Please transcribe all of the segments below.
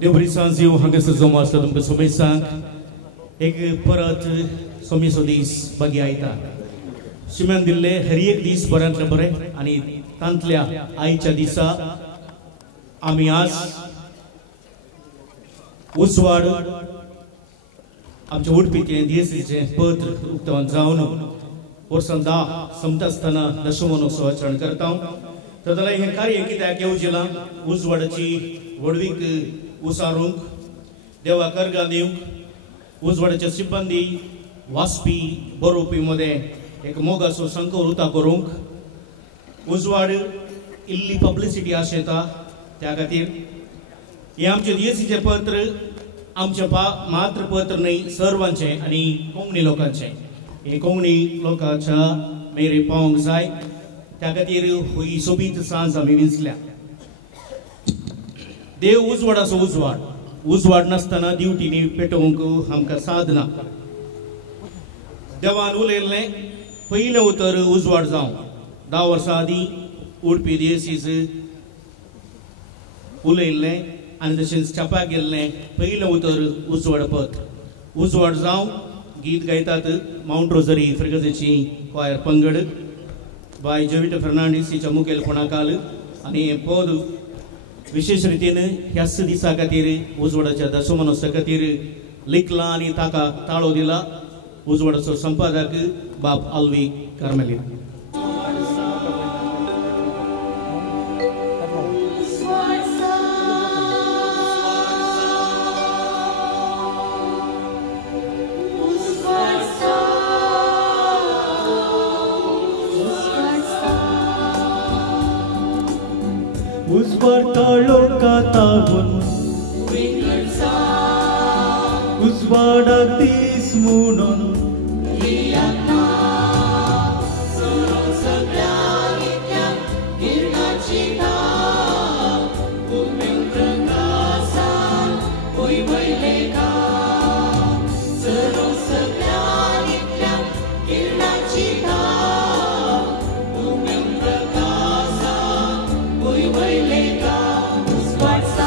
देव बरी सांज येवं हांगासर जमो आसलो तुमकां समेसांक एक परत समेसो दीस बागी आयता शिम्यान दिल्ले हर एक दीस बऱ्यांतले बरें आनी तांतल्या आयच्या दिसा आमी आज उसवाड आमच्या उडपीचें DSCचें पत्र उक्तावण जावन वर्सां 10 संपता आसतना दशमोत्सव आचरण करता तर जाल्यार हें कार्य कित्याक येवजिलां उजवाडाची व्हडवीक उसारूंक देवाक अर्घां दिवंक उजवाडाचे सिब्बंदी वाचपी बरोवपी मदें एक मोगाचो संकोल उता करूंक उजवाड इल्ली पब्लिसिटी आशेता त्या खातीर हें आमचें DSCचें पत्र आमचें मात्र पत्र न्हय सर्वांचें आनी कोंकणी लोकांचें हे कोंकणी लोकांच्या मेरेन पावोंक जाय त्या खातीर ही सोबीत सांज आमी विंचल्या देव उजवाडाचो उजवाड नासतना दिवटींनी पेटोवंक आमकां साद ना देवान उलयल्लें पयलें उतर उजवाड जावं 10 वर्सां आदीं उडपी DSCच उलयल्लें आनी तशेंच छाप्याक गेल्लें पयलें उतर उजवाड जावं गीत गायतात माउंट रोजरी फ्रिगजेची क्वायर पंगड बाय जोविटो फर्नांडीस हिच्या मुखेलपणाखाल आनी हें पद विशेष रितीन ह्याच दिसा खातीर उजवाडाच्या दशमोत्सवा खातीर लिखलां आनी ताका ताळो दिला उजवाडाचो संपादक बाब आल्वी कार्मेलीन उजवाडालो कातावून उजवाडा दीस म्हणून What's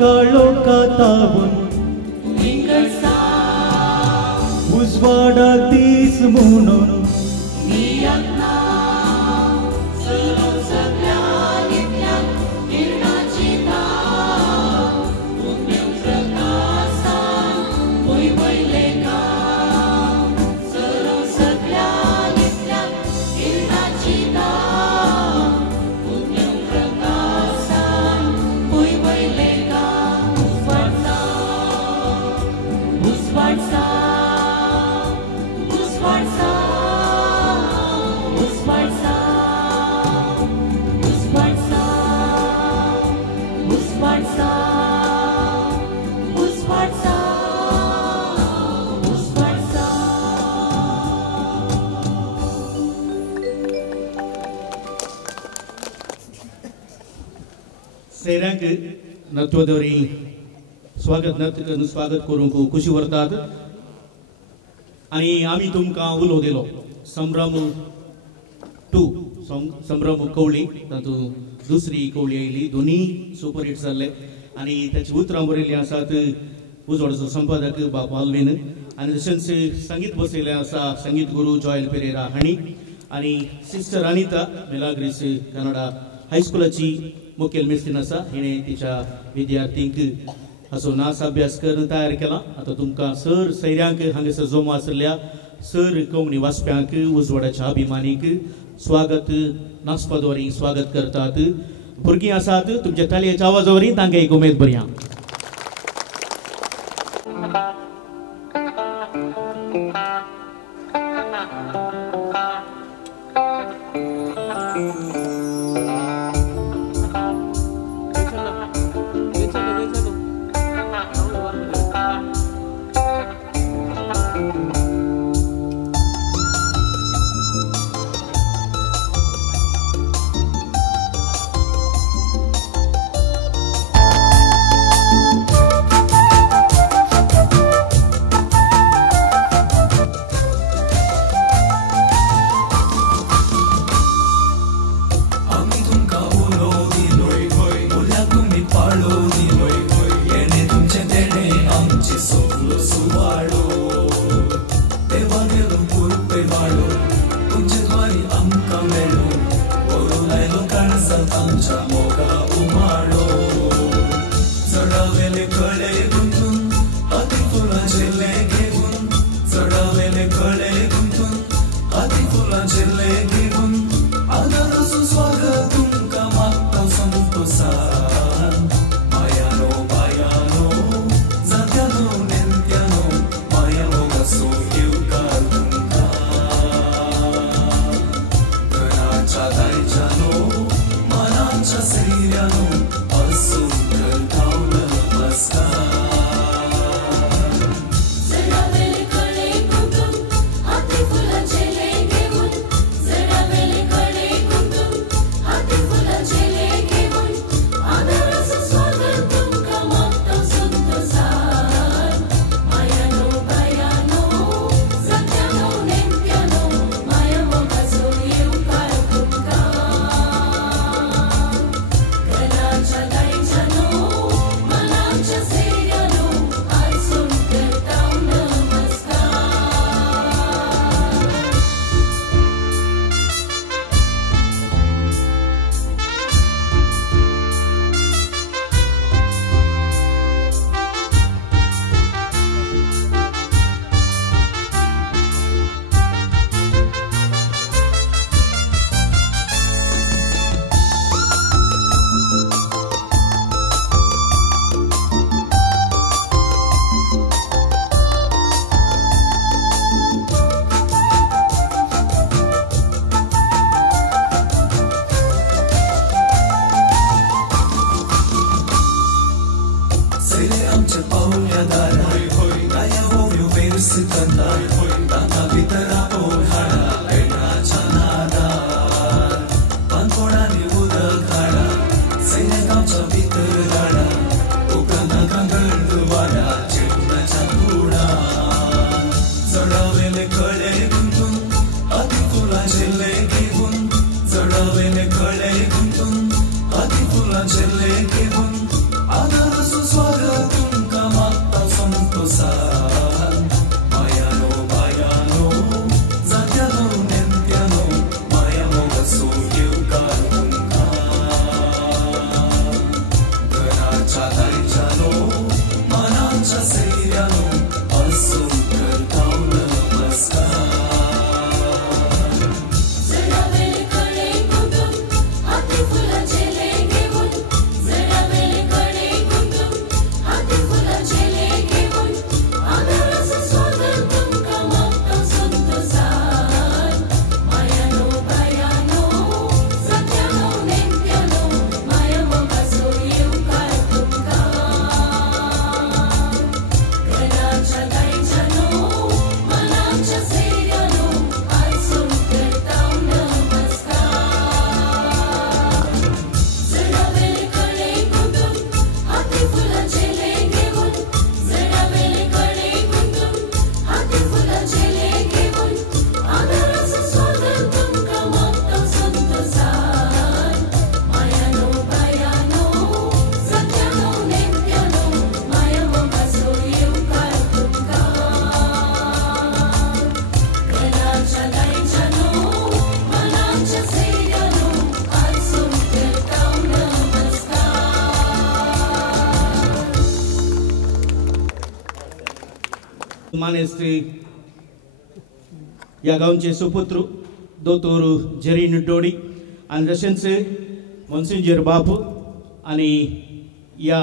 काळोखा ताबून उजवाडा दीस म्हणून सैरांक नत्वदवरी स्वागत करूंक खुशी व्हरतात आणि आम्ही तुमकां उलो दिलो संभ्रम 2 संभ्रम कवळी तातूंत दुसरी कवळी आयली दोन्ही सुपरहिट जाल्ले आणि त्याची उतरां बरयल्ली आसात उजवाडाचो संपादक बाब आल्विन आणि तशेंच संगीत बसयल्ले आसा संगीत गुरू जॉयल पेरेरा हांणी आणि सिस्टर अनिता मेलाग्रीस कन्नडा हायस्कुलाची मुखेल मेस्तीन आसा हिणें तिच्या विद्यार्थींक हाचो नाच अभ्यास करून तयार केला आता तुमकां सर सैऱ्यांक हांगासर जमो आसलेल्या सर कोंकणी वाचप्यांक उजवाडाच्या अभिमानीक स्वागत नाचपादवरी स्वागत करतात भुरगीं आसात तुमच्या तालयेच्या आवाजावरी तांकां एक उमेद बरी मानेस्त्री या गांवचे सुपुत्र दोतोर जेरी निटोडी आणि तशेंच मोन्सिंजर बापू आणि या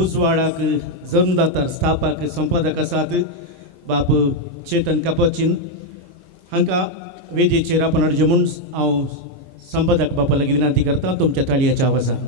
उजवाडाक जन्मदाता स्थापक संपादक आसात बाप चेतन कापचिन हांकां वेदीचेर आपण अर्ज म्हणून हांव संपादक बापा लागीं विनंती करता तुमच्या ताळयेच्या आवाजान.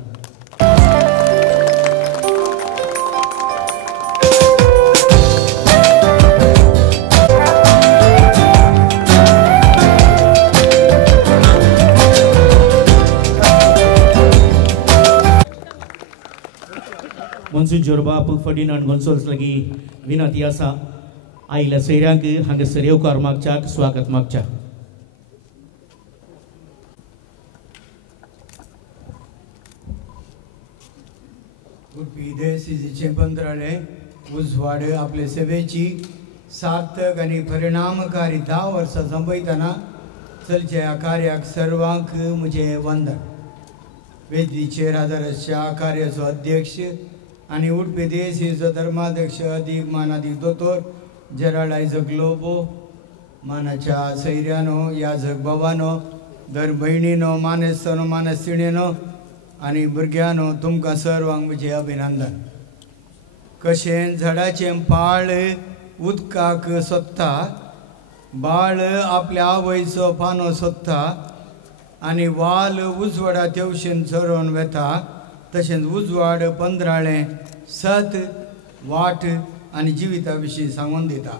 मोन्सिंजर बाप फर्डिनांड गोन्साल्स लागीं विनंती आसा आयल्या सयऱ्यांक हांगासर येवकार मागच्याक स्वागत मागच्या. देसीचे पंत्राळे उजवाड आपले सेवेची सार्थक आणि परिणामकारी 10 वर्सां संपयतना चलचे ह्या कार्याक सर्वांक म्हजें वंदन. वेदीचेर आदाराच्या कार्याचो अध्यक्ष आणि उडपी देसीचो धर्माध्यक्ष अधिक मानाधिक दोतोर जेराल्ड आयझक लोबो, मानाच्या सैर्यानो याजक भवानो दर भयणीनो मानेस्तानो मानेस्तिणीनो आणि भुरग्यानो तुमकां सर्वांक म्हजें अभिनंदन. कशें झाडाचें पाळ उदकाक सोदता, बाळ आपल्या आवयचो पानो सोदता आनी वाल उजवाडा तेवशेन चरोवन वेता, तशेंच उजवाड पंदराळें सत वाट आनी जिविता विशीं सांगून दिता.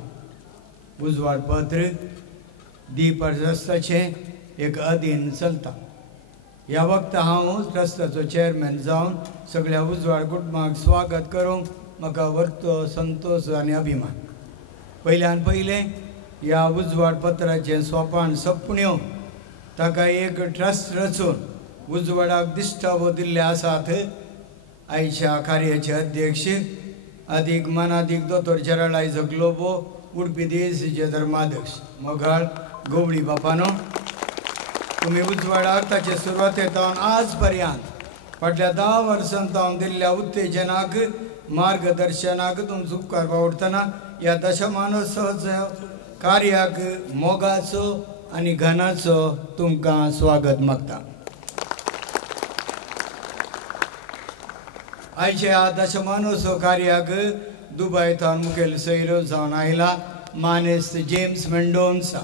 उजवाड पत्र दीप ट्रस्टाचें एक अधीन चलता. ह्या वक्ता हांव ट्रस्टाचो चेअरमॅन जावन सगळ्या उजवाड कुटुंबाक स्वागत करूंक म्हाका वर्तो संतोष आनी अभिमान. पयल्यान पयलें ह्या उजवाड पत्राचें सोपान सपण्यो ताका एक ट्रस्ट रचून उजवाडाक दिश्टावो दिल्ले आसात. आयच्या कार्याचे अध्यक्ष अधिक मानाधिक दोतोर जेराल्ड आयझक लोबो, उडपी देसीचे धर्माध्यक्ष मोगाळ गवळी बापानो, तुम्ही उजवाडाक ताचे सुरवातेतावन आज पर्यंत फाटल्या 10 वर्सांतावन दिल्ल्या उत्तेजनाक मार्गदर्शनाक तुमचो उपकार वावुरतना ह्या दशमानोत्सवाच्या कार्याक मोगाचो आनी घनाचो तुमकां स्वागत मागता. आयच्या दशमानोत्सव कार्याक दुबयतावन मुखेल सैरो जावन आयला मानेस्त जेम्स मेंडोन्सा.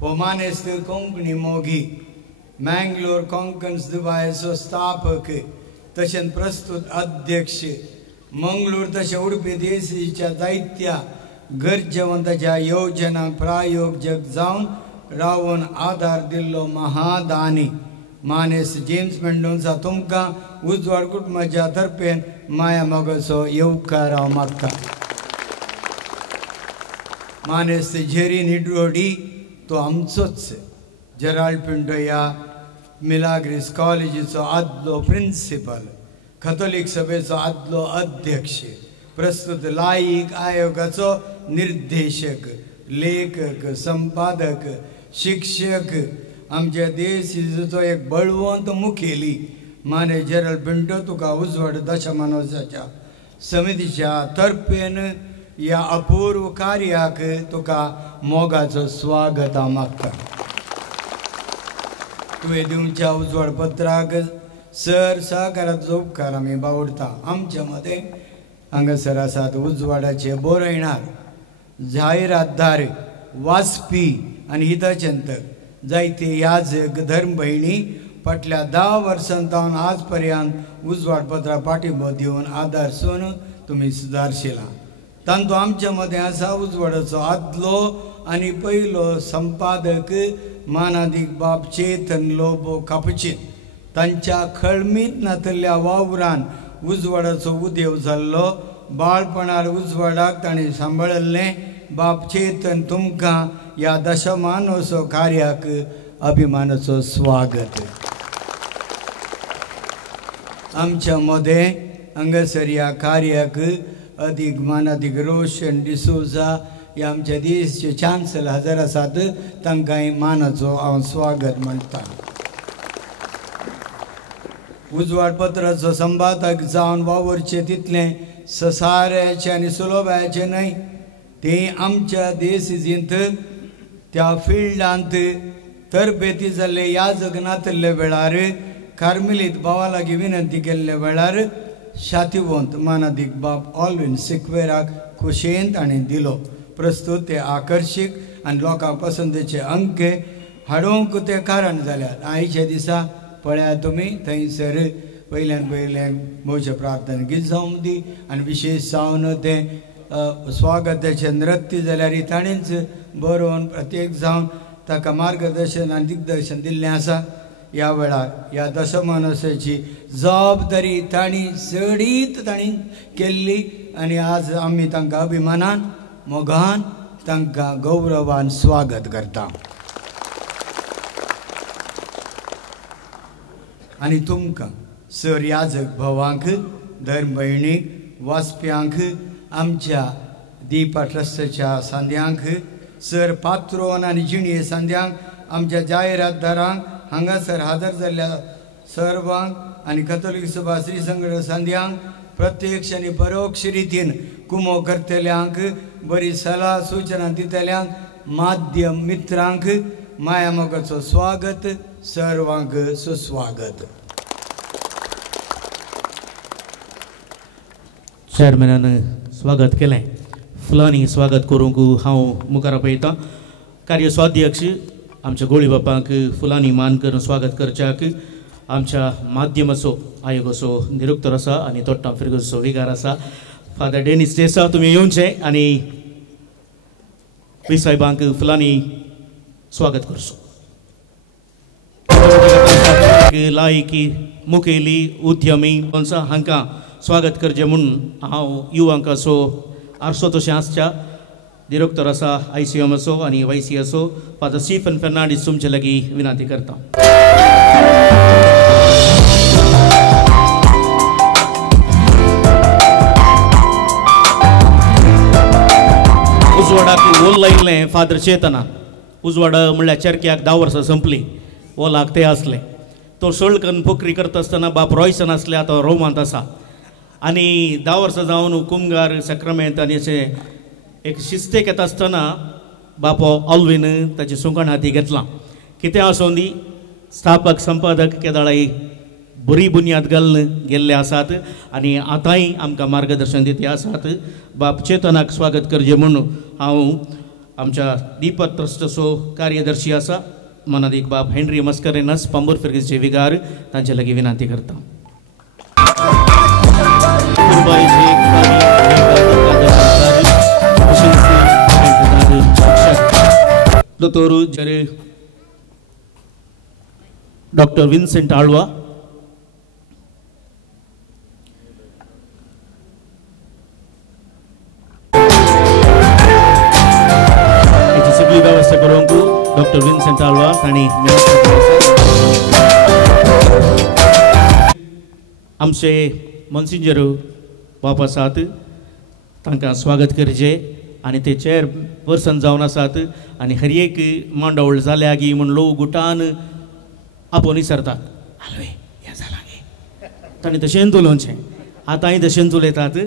हो मानेस्त कोंकणी मोगी मँगलोर कोंकण दुबयचो स्थापक तशेंच प्रस्तुत अध्यक्ष. मंगळूर तशें उडपी देसीच्या जायत्या गरजेवंताच्या योजनांक प्रायोजक जावन रावन आदार दिल्लो महादानी मानेस्त जेम्स मेंडोन्सा तुमकां उजवाड कुटुंबाच्या तर्फेन माया मोगाचो येवकार हांव मागतां. मानेस्त जेरी निड्रोडी तो आमचोच. जेराल्ड पिंटो ह्या मिलाग्रिस कॉलेजीचो आदलो प्रिंसिपल, कॅथोलीक सभेचो आदलो अध्यक्ष, प्रस्तुत लायक आयोगाचो निर्देशक, लेखक, संपादक, शिक्षक, आमच्या देशीचो एक बळवंत मुखेली माने जेरल पिंटो तुका उजवाड दशमानोसाच्या समितीच्या तर्फेन या अपूर्व कार्याक तुका मोगाचो स्वागत हांव मागता. तुवें दिवच्या उजवाड पत्राक सर सहकाराचो उपकार आमी बावडटा. आमच्या मते हांगासर आसात उजवाडाचे बरयणार, जायरातदार, वाचपी आनी हितचिंतक, जायते याजक, धर्म भयणी फाटल्या 10 वर्सांतावन आज पर्यंत उजवाड पत्रा पाठिंबो दिवन आदारसून तुमी सुदारशिला. तांतूं आमच्या मदें आसा उजवाडाचो आदलो आनी पयलो संपादक मानादीक बाब चेतन लोबो कापचीन. तांच्या खळमीत नातल्ल्या वावरान उजवाडाचो उदेव जाल्लो. बाळपणार उजवाडाक ताणें सांबाळिल्लें. बाब चेतन तुमकां ह्या दशमानोत्सव कार्याक अभिमानाचो स्वागत. आमच्या मदें हांगासर ह्या कार्याक अदीक मानादीक रोशन डिसोजा हे आमच्या देशचे चान्सलर हजर आसात. तांकांय मानाचो हांव स्वागत म्हणटा. उजवाड पत्राचो संपादक जावन वावरचें तितलें ससाऱ्याचें आनी सुलभाचें न्हय. तें आमच्या देशींत त्या फिल्डांत तरबेती जाल्ले याजक नातल्ले वेळार कार्मेलीत भावा लागीं विनंती केल्ले वेळार शातिवंत मानादीक बाब ऑल्विन सिक्वेराक खुशेंत ताणें दिलो. प्रस्तुत ते आकर्षक आनी लोकांक पसंतीचे अंक हाडूंक तें कारण जाल्यार आयच्या दिसा पळया तुमी थंयसर पयल्यान पयले मोचे प्रार्थना गीत जावंक दी आनी विशेश जावन तें स्वागताचें नृत्य जाल्यार ताणेंच बरोवन प्रत्येक जावन ताका मार्गदर्शन आनी दिग्दर्शन दिल्लें आसा. ह्या वेळार ह्या दशमानोत्सवाची जबाबदारी तांणी चडीत तांणी केल्ली आनी आज आमी तांकां अभिमानान मोगान तांकां गौरवान स्वागत करता. आनी तुमकां सर याजक भावांक, धर्म भयणीक, वाचप्यांक, आमच्या दिपा ट्रस्टाच्या सांद्यांक, सर पात्रोन आनी जिणये सांद्यांक, आमच्या जायरातदारांक, हांगासर हजर जाल्ल्या सर्वांक आनी कथोलीक सभा श्री संघ सांद्यांक, प्रत्यक्ष आनी परोक्ष रितीन कुमो करतल्यांक, बरी सलाह सूचना दितल्यांक, माध्यम मित्रांक माया मोगाचो स्वागत. सर्वांक सुस्वागत. चेअरमॅनान स्वागत केलें. फुलांनी स्वागत करूंक हांव मुखार पळयतां. कार्य स्वाध्यक्ष आमच्या गोळी बापांक फुलांनी मान करून स्वागत करच्याक आमच्या माध्यमाचो आयोगाचो निरुक्तर आसा आनी तोट्टां फिरगोचो विगार आसा फादर डेनिस देसा. तुमी येवचें आनी वी साहेबांक फुलांनी स्वागत करचो. लायकी मुखेली उद्यमी हांकां स्वागत करचें म्हणून हांव युवांकाचो आरसो तशें आसच्या डिरेक्टर आसा ICMचो आनी YCSचो फादर स्टीफन फेर्नांडीस तुमचे लागीं विनंती करता. उजवाडाक ओल लायिल्लें फादर चेतना. उजवाडा म्हणल्यार चर्क्याक 10 वर्सां संपली. ओलाक ते आसले. तो सळकन पोखरी करता आसतना बाप रॉयसन आसले. आतां रोमांत आसा आनी 10 वर्सां जावन कुमगार सक्रमेंत आनी अशें एक शिस्तेक येता आसतना बापो ऑल्विन ताची सुकण हाती घेतलां. कितें आसूं दी स्थापक संपादक केदाळाई बरी बुन्याद घालून गेल्ले आसात आनी आतांय आमकां मार्गदर्शन दिते आसात. बाप चेतनाक स्वागत करचें म्हणून हांव आमच्या दिपक ट्रस्टाचो कार्यदर्शी आसा मनादीक बाब हेनरी मस्करेनस पांबूर फिरगेचे विगार तांचे लागीं विनंती करता. दोतोर डॉक्टर विन्सेंट आळवा, हेची सगळी व्यवस्था करूंक डॉक्टर विन्सेंट आळवा तांणी आमचे मॉन्सिंजर बाप आसात तांकां स्वागत करचें आनी ते चेअर पर्सन जावन आसात आनी हर एक मांडवळ जाल्या की म्हूण लोक गुटान आपोवन विसरतात हालवे हें जालां गे ताणें तशेंच उलोवचें आतांय तशेंच उलयतात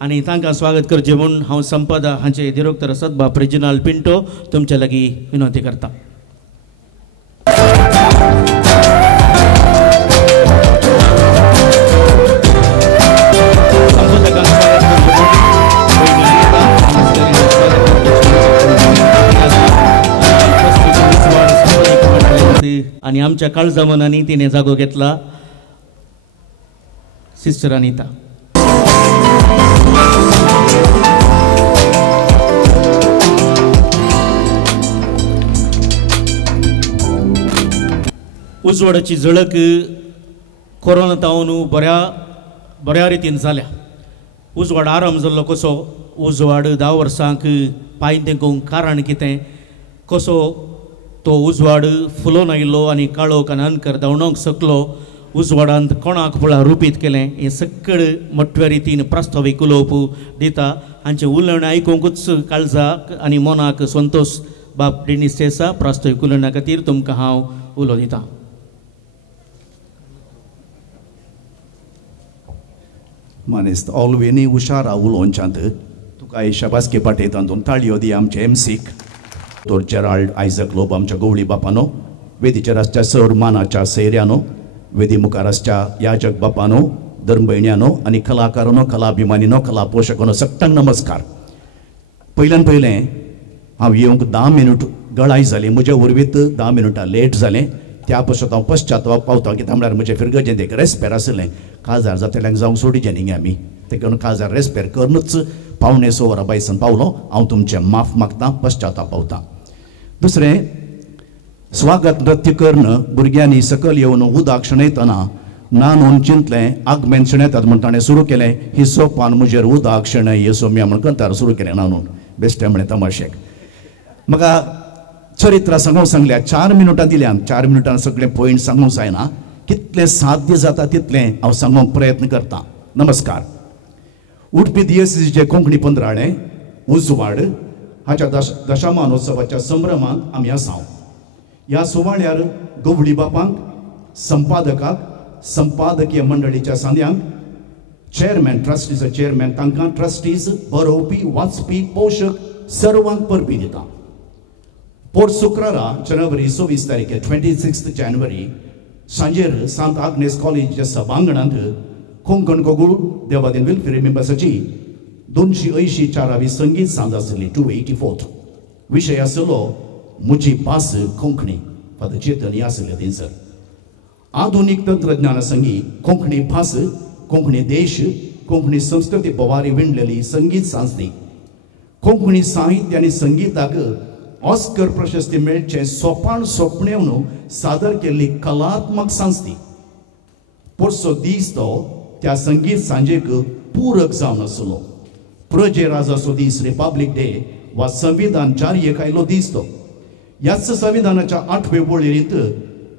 आनी तांकां स्वागत करचें म्हूण हांव संपदा हांचे डिरेक्टर सदबाब रेजिनाल्ड पिंटो तुमचे लागीं विनंती करता. आणि आमच्या काळजा मनांनी तिने जागो घेतला सिस्टर अनिता. उजवाडाची झळक कोरोना तावन बऱ्या रितीन जाल्या. उजवाड आराम जाल्लो कसो, उजवाड 10 वर्सांक पांय तेंकूंक कारण कितें, कसो तो उजवाड फुलोवन आयिल्लो आनी काळो कानांकर धांवणोंक शकलो, उजवाडांत कोणाक फुळां रुपीत केलें हें सकळ मोठ्या रितीन प्रास्तावीक उलोवप दिता. हांचें उलवण आयकूंकूच काळजाक आनी मनाक संतोश बाब डेनिस देसा प्रास्तावीक उलवणा खातीर तुमकां हांव उलो दितां. मानेस्त ऑलवेनी हुशारा उलोवच्यांत तुका शाबासकी पाठयता तातूंत ताळयो दी आमचे एमसीक दोर जेराल्ड आयजक लोब आमच्या गवळी बापानो, वेदीचेर आसच्या सर मानाच्या सैर्यानो, वेदी मुखार आसच्या याजक बापानो, धर्म भयण्यानो आनी कलाकारांनो, कलाभिमानीनो, कला पोशकांनो सगळ्यांक नमस्कार. पयलें हांव येवंक 10 मिनट गळाय जाली, म्हजे उर्वीत 10 मिनटां लेट जालें. त्या पश्चात हांव पश्चाताप पावता कित्याक म्हळ्यार म्हजें फिरगजें एक रेस्पेर आसलें. काजार जातल्यांक जावंक सोडिचें न्ही आमी, तेका लागून काजार रेस्पेर करूनच 5:15 वरां बायसान पावलो. हांव तुमचें माफ मागतां, पश्चाताप पावतां. दुसरें, स्वागत नृत्य कर्ण भुरग्यांनी सकयल येवन उदक शेणयतना ना न्हून चिंतलें आगमेन शेणयतात म्हण ताणें सुरू केलें, ही सोपान म्हजेर उदक शेणय हे सोम्या म्हण कंतार सुरू केलें ना न्हून बेश्टें म्हळें तमाशेक. म्हाका चरित्रां सांगल्या 4 मिनटां दिल्यान 4 मिनटां सगळें पॉयंट सांगूंक जायना, कितलें साध्य जाता तितलें हांव सांगूंक प्रयत्न करतां. नमस्कार. उडपी दिएसीसीचे कोंकणी पंदराळें उजवाड हाच्या दशमानोत्सवाच्या संभ्रमांत आमी आसां. ह्या सुवाळ्यार गवळी बापांक, संपादकाक, संपादकीय मंडळीच्या सांद्यांक, चेअरमॅन ट्रस्टीज चेअरमॅन तांकां, ट्रस्टीज, बरोवपी, वाचपी, पोशक सर्वांक परबी दिता. पोर शुक्रारा जनवरी 26 तारीख 26 जानेवारी सांजेर सांत आग्नेस कॉलेजच्या सभांगणांत कोंकण गोगुळ देवादीन वेलफेअर मेंबर्साची 284वी संगीत सांज आसली 284th. विशय आसलो म्हजी भास कोंकणी. फादर चेतन आसले थंयसर. आधुनीक तंत्रज्ञाना संगी कोंकणी भास, कोंकणी देश, कोंकणी संस्कृती बोवारी विणलेली संगीत सांज ती. कोंकणी साहित्य आनी संगीताक ऑस्कर प्रशस्ती मेळचे सोपान सोपणेवन सादर केल्ली कलात्मक सांज ती. पोरसो दीस तो त्या संगीत सांजेक पूरक जावन आसलो. प्रजे राजाचो दीस, रिपब्लीक डे वा संविधान जारयेक आयलो दीस तो. ह्याच संविधानाच्या 8वे वळेरींत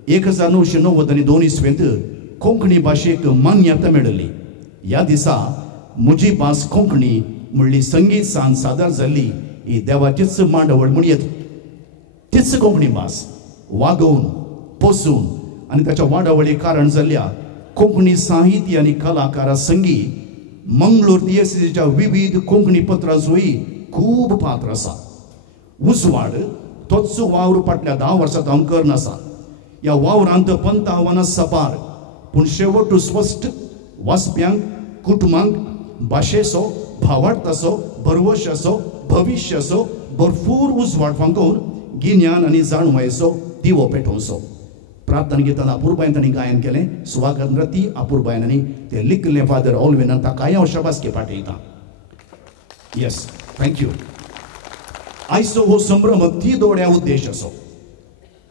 1990 आनी 2002 कोंकणी भाशेक मान्यता मेळ्ळी. ह्या दिसा म्हजी भास कोंकणी म्हणली संगीत सांज सादर जाल्ली. ही देवाचीच मांडवळ म्हणयत. तीच कोंकणी भास वागोवन, पोसून आनी ताच्या वाडावळी कारण जाल्ल्या कोंकणी साहित्य आनी कलाकारा संगी मंगळूर दिएसीसीच्या विविध कोंकणी पत्रांचोय खूब पात्र आसा. उजवाड तोच वावर फाटल्या 10 वर्सां हांव करन आसा. ह्या वावरांत पंत आव्हानां सपार, पूण शेवट स्पश्ट वाचप्यांक, कुटुंबांक भाशेचो, भावार्थाचो, भरवशाचो, भविश्याचो भरपूर उजवाड फांकोवन गिन्यान आनी जाणवायेचो दिवो पेटोवचो. प्रार्थना गितान अपूर्बायन तांणी गायन केलें. स्वागत नृत्य अपूर्बायनांनी ते लिखलें. फादर ऑलवेनान ताकाय हांव शाबासकी पाठयतां. Yes, thank you. आयचो हो संभ्रम ती दोड्या उद्देशाचो.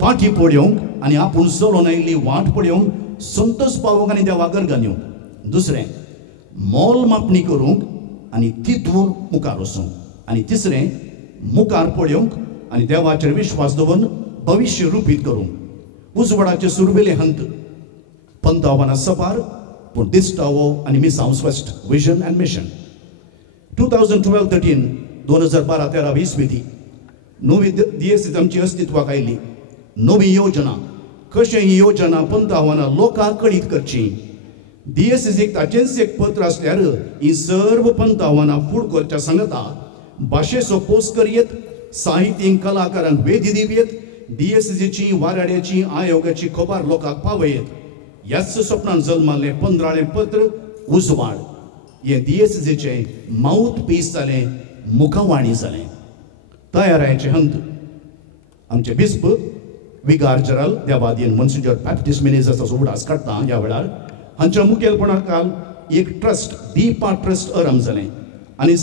पाठी पळोवंक आनी आपूण चलोवन आयिल्ली वाट पळोवंक संतोश पावोवंक आनी देवा गर्गान येवंक. दुसरें, मोल मापणी करूंक आनी तितून मुखार वचूंक. आनी तिसरें, मुखार पळोवंक आनी देवाचेर विश्वास दवरून भविश्य रुपीत करूंक. उजवाडाचे सुरवेले हंत पंत आव्हानां सपार, पूण दिसता वो आनी मिसांव स्पश्ट विजन अँड मिशन. 2012-13 2012-13 विस्मिती नवी DSC आमची अस्तित्वाक आयली नवी योजना कशें ही योजना पंत आव्हानां लोकांक कळीत करची DSC ताचेंच एक पत्र आसल्यार ही सर्व पंत आव्हानां फूड करच्या सांगता भाशेचो पोस करियेत साहित्यीक कलाकारांक वेदी दिवयेत DSCची वाराड्याची आयोगाची खबर लोकांक पावयेत ह्याच स्वप्नान जल्मालें 15वें पत्र उजवाड हे DSCचे माउथ पीस जालें मुखवाणी जालें तयारायचे हंत आमचे बिस्प विगार जनरल देवादीन मोन्सिंजर बॅप्टिस्ट मिनेजाचो उडास काडटा ह्या वेळार हांच्या मुखेलपणाखाल एक ट्रस्ट दीपा ट्रस्ट आरंभ जालें आनी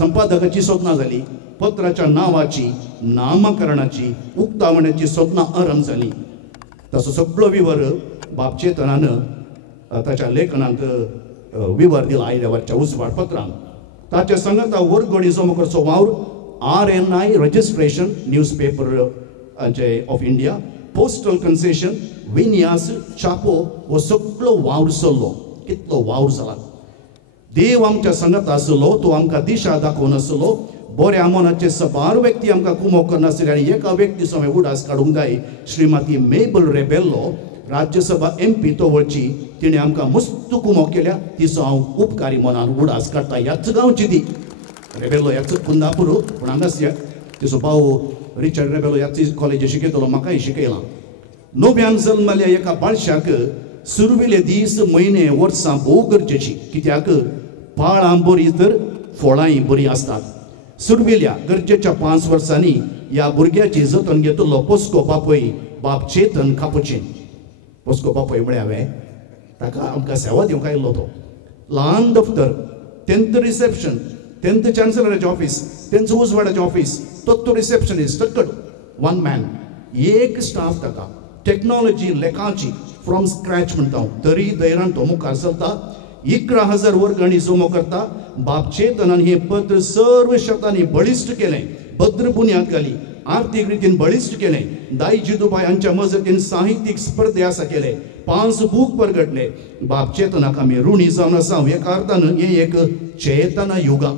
संपादकाची सपना जाली पत्राच्या नांवाची नामकरणाची उक्तावण्याची सपना आरंभ जाली ताचो सगळो विवर बाब चेतनान ताच्या लेखनांत विवर दिला आयल्या वरच्या उजवाड पत्रांत ताचे सांगता वर्गणी जमोकरचो वावर RNI registration newspaper of India postal concession विन्यास छापो हो सगळो वावर चल्लो कितलो वावर जाला देव आमच्या संगत आसलो तो आमकां दिशा दाखोवन आसलो बऱ्या मनाचे सबार व्यक्ती आमकां कुमो करनासले आनी एका व्यक्ती समें उडास काडूंक जाय श्रीमती मेबल रेबेल्लो राज्यसभा MP तो वळची तिणें आमकां मस्त कुमो केल्या तिचो हांव उपकारी मनान उडास काडटा ह्याच गांवची ती रेबेल्लो ह्याच कुंदापूर पूण हांगाच तिचो भाव रिचर्ड रेबेल्लो ह्याच कॉलेजी शिकयतलो म्हाकाय शिकयलां नव्यान जल्मल्या एका बाळशाक सुरविले दीस म्हयने वर्सां भोव गरजेची कित्याक पाळां बरीं तर फळांय बरीं आसतात सुरविल्या गरजेच्या 5 वर्सांनी ह्या भुरग्याची जतन घेतलो पोस्को बापय बाब चेतन कापुचें पोस्को बापय म्हळ्यार हांवें ताका आमकां सेवा दिवंक आयिल्लो तो ल्हान दफ्तर 10th रिसेप्शन 10th चान्सलराचें ऑफिस 10th उजवाडाचें ऑफिस तो रिसेप्शनिस्ट तक्कड 1 मॅन एक स्टाफ ताका टेक्नॉलॉजी लेखाची फ्रॉम स्क्रॅच म्हणटा हांव तरी धैर्यान तो मुखार चलता 11,000 वर्गणी जमो करता बाब चेतनान हे पत्र सर्व शतांनी बळिश्ट केलें भद्र बुन्याद घाली आर्थीक रितीन बळिश्ट केलें दाई जिदूबाई हांच्या मजतीन साहित्यीक स्पर्धे आसा केले 5 बूक परगटले बाब चेतनाक आमी ऋणी जावन आसा एका अर्थान हे एक चेतना युगा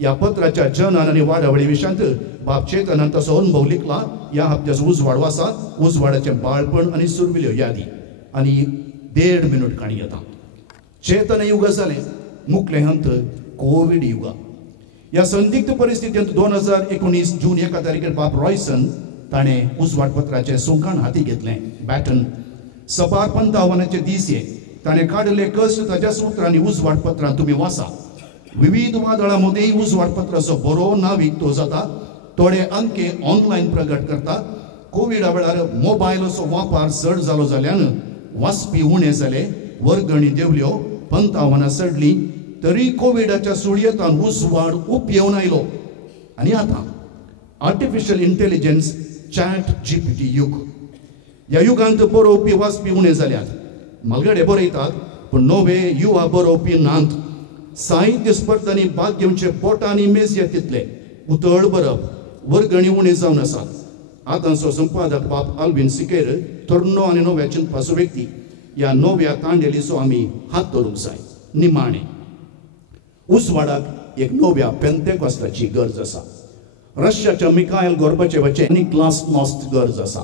ह्या पत्राच्या जनान आनी वाडावळी विशयांत बाब चेतनान तसो अनुभव लिखला ह्या हप्त्याचो उजवाड आसा उजवाडाचें बाळपण आनी सुरविल्यो यादी आनी 1.5 मिनट काणी येता चेतना युग जालें मुखलें हंत कोविड युगा ह्या संदिग्ध परिस्थितींत 2019 जून 1 तारखेर बाब रॉयसन ताणें उजवाड पत्राचें सुकाण हाती घेतलें बॅटन सबार पंत आव्हानाचे दीस हे ताणें काडले कश्ट ताच्या सुत्रांनी उजवाड पत्रांत तुमी वाचा विविध वादळां मदीं उजवाड पत्राचो बरो नावीक तो जाता थोडे अंके ऑनलायन प्रगट करता कोविडा वेळार मोबायलाचो वापर चड जालो जाल्यान वाचपी उणे जाले वर्गणी देंवल्यो पंत आव्हानां चडली तरी कोविडाच्या सुळयेंतान उजवाड येवन आयलो आनी आतां आर्टिफिशियल इंटेलिजन्स चॅट GPT युग ह्या युगांत बरोवपी वाचपी उणे जाल्यात मालगडे बरयतात पूण नवे युवा बरोवपी नात साहित्य स्पर्धांनी भाग घेवचे बोटांनी मेजये तितले उतळ बरप वर्गणी उणे जावन आसात आतांचो संपादक बाब आल्विन सिकेर तरनो आनी नव्या चिंतपाचो व्यक्ती ह्या नव्या तांडेलीचो आमी हात धरूंक जाय निमाणे उजवाडाक एक नव्या पेंतेकॉस्ताची गरज आसा रशियाच्या मिखायल गोर्बाचेवाचे आनी ग्लासनॉस्ट गरज आसा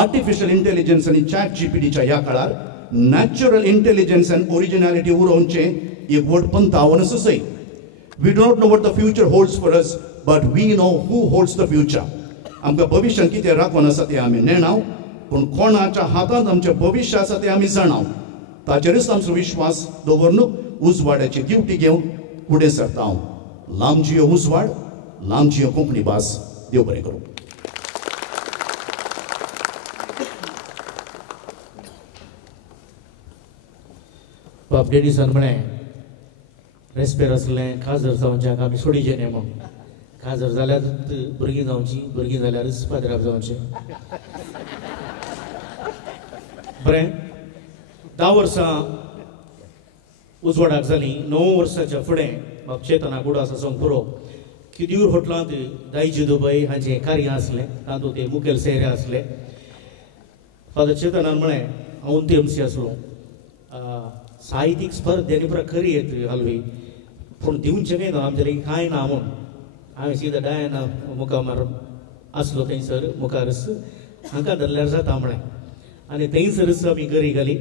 आर्टिफिशियल इंटेलिजन्स आनी चॅट GPTच्या ह्या काळार नॅचरल इंटेलिजन्स आनी ओरिजिनॅलिटी उरोवचें एक व्हड पंत आव्हान आसा we do not know what the future holds for us but we know who holds the future आमकां भविश्यान कितें राखून आसा तें आमी नेणाव पूण कोणाच्या हातांत आमचें भविश्य आसा तें आमी जाणाव ताचेरच आमचो विश्वास दवरून उजवाडाची ड्युटी घेवन फुडें सरता हांव लांबजियो उजवाड लांबजियो कोंकणी भास देव बरें करूं बाब डेडिसन म्हळें रेस्पेर आसलें काजर जावच्याक आमी सोडिचें न्ही म्हूण काजर जाल्यार भुरगीं जावचीं भुरगीं जाल्यारच पाद्राक जावचें बरें 10 वर्सां उजवाडाक जालीं 9 वर्सांच्या फुडें बाब चेतनाक उडास आसूंक पुरो किदियूर होटलांत दाई जिदूबाई हांचें कार्य आसलें तातूंत ते मुखेल सेरे आसले फादर चेतनान म्हळें हांव UTMC आसलो साहित्यिक स्पर्धेनी पुरा खरी येत हलवी पूण दिवचें काय ना आमचे कांय ना म्हूण हांवें सीदा डायना मुखार आसलो थंयसर मुखारच हांकां धरल्यार जाता म्हळें आनी थंयसरच आमी गरी घाली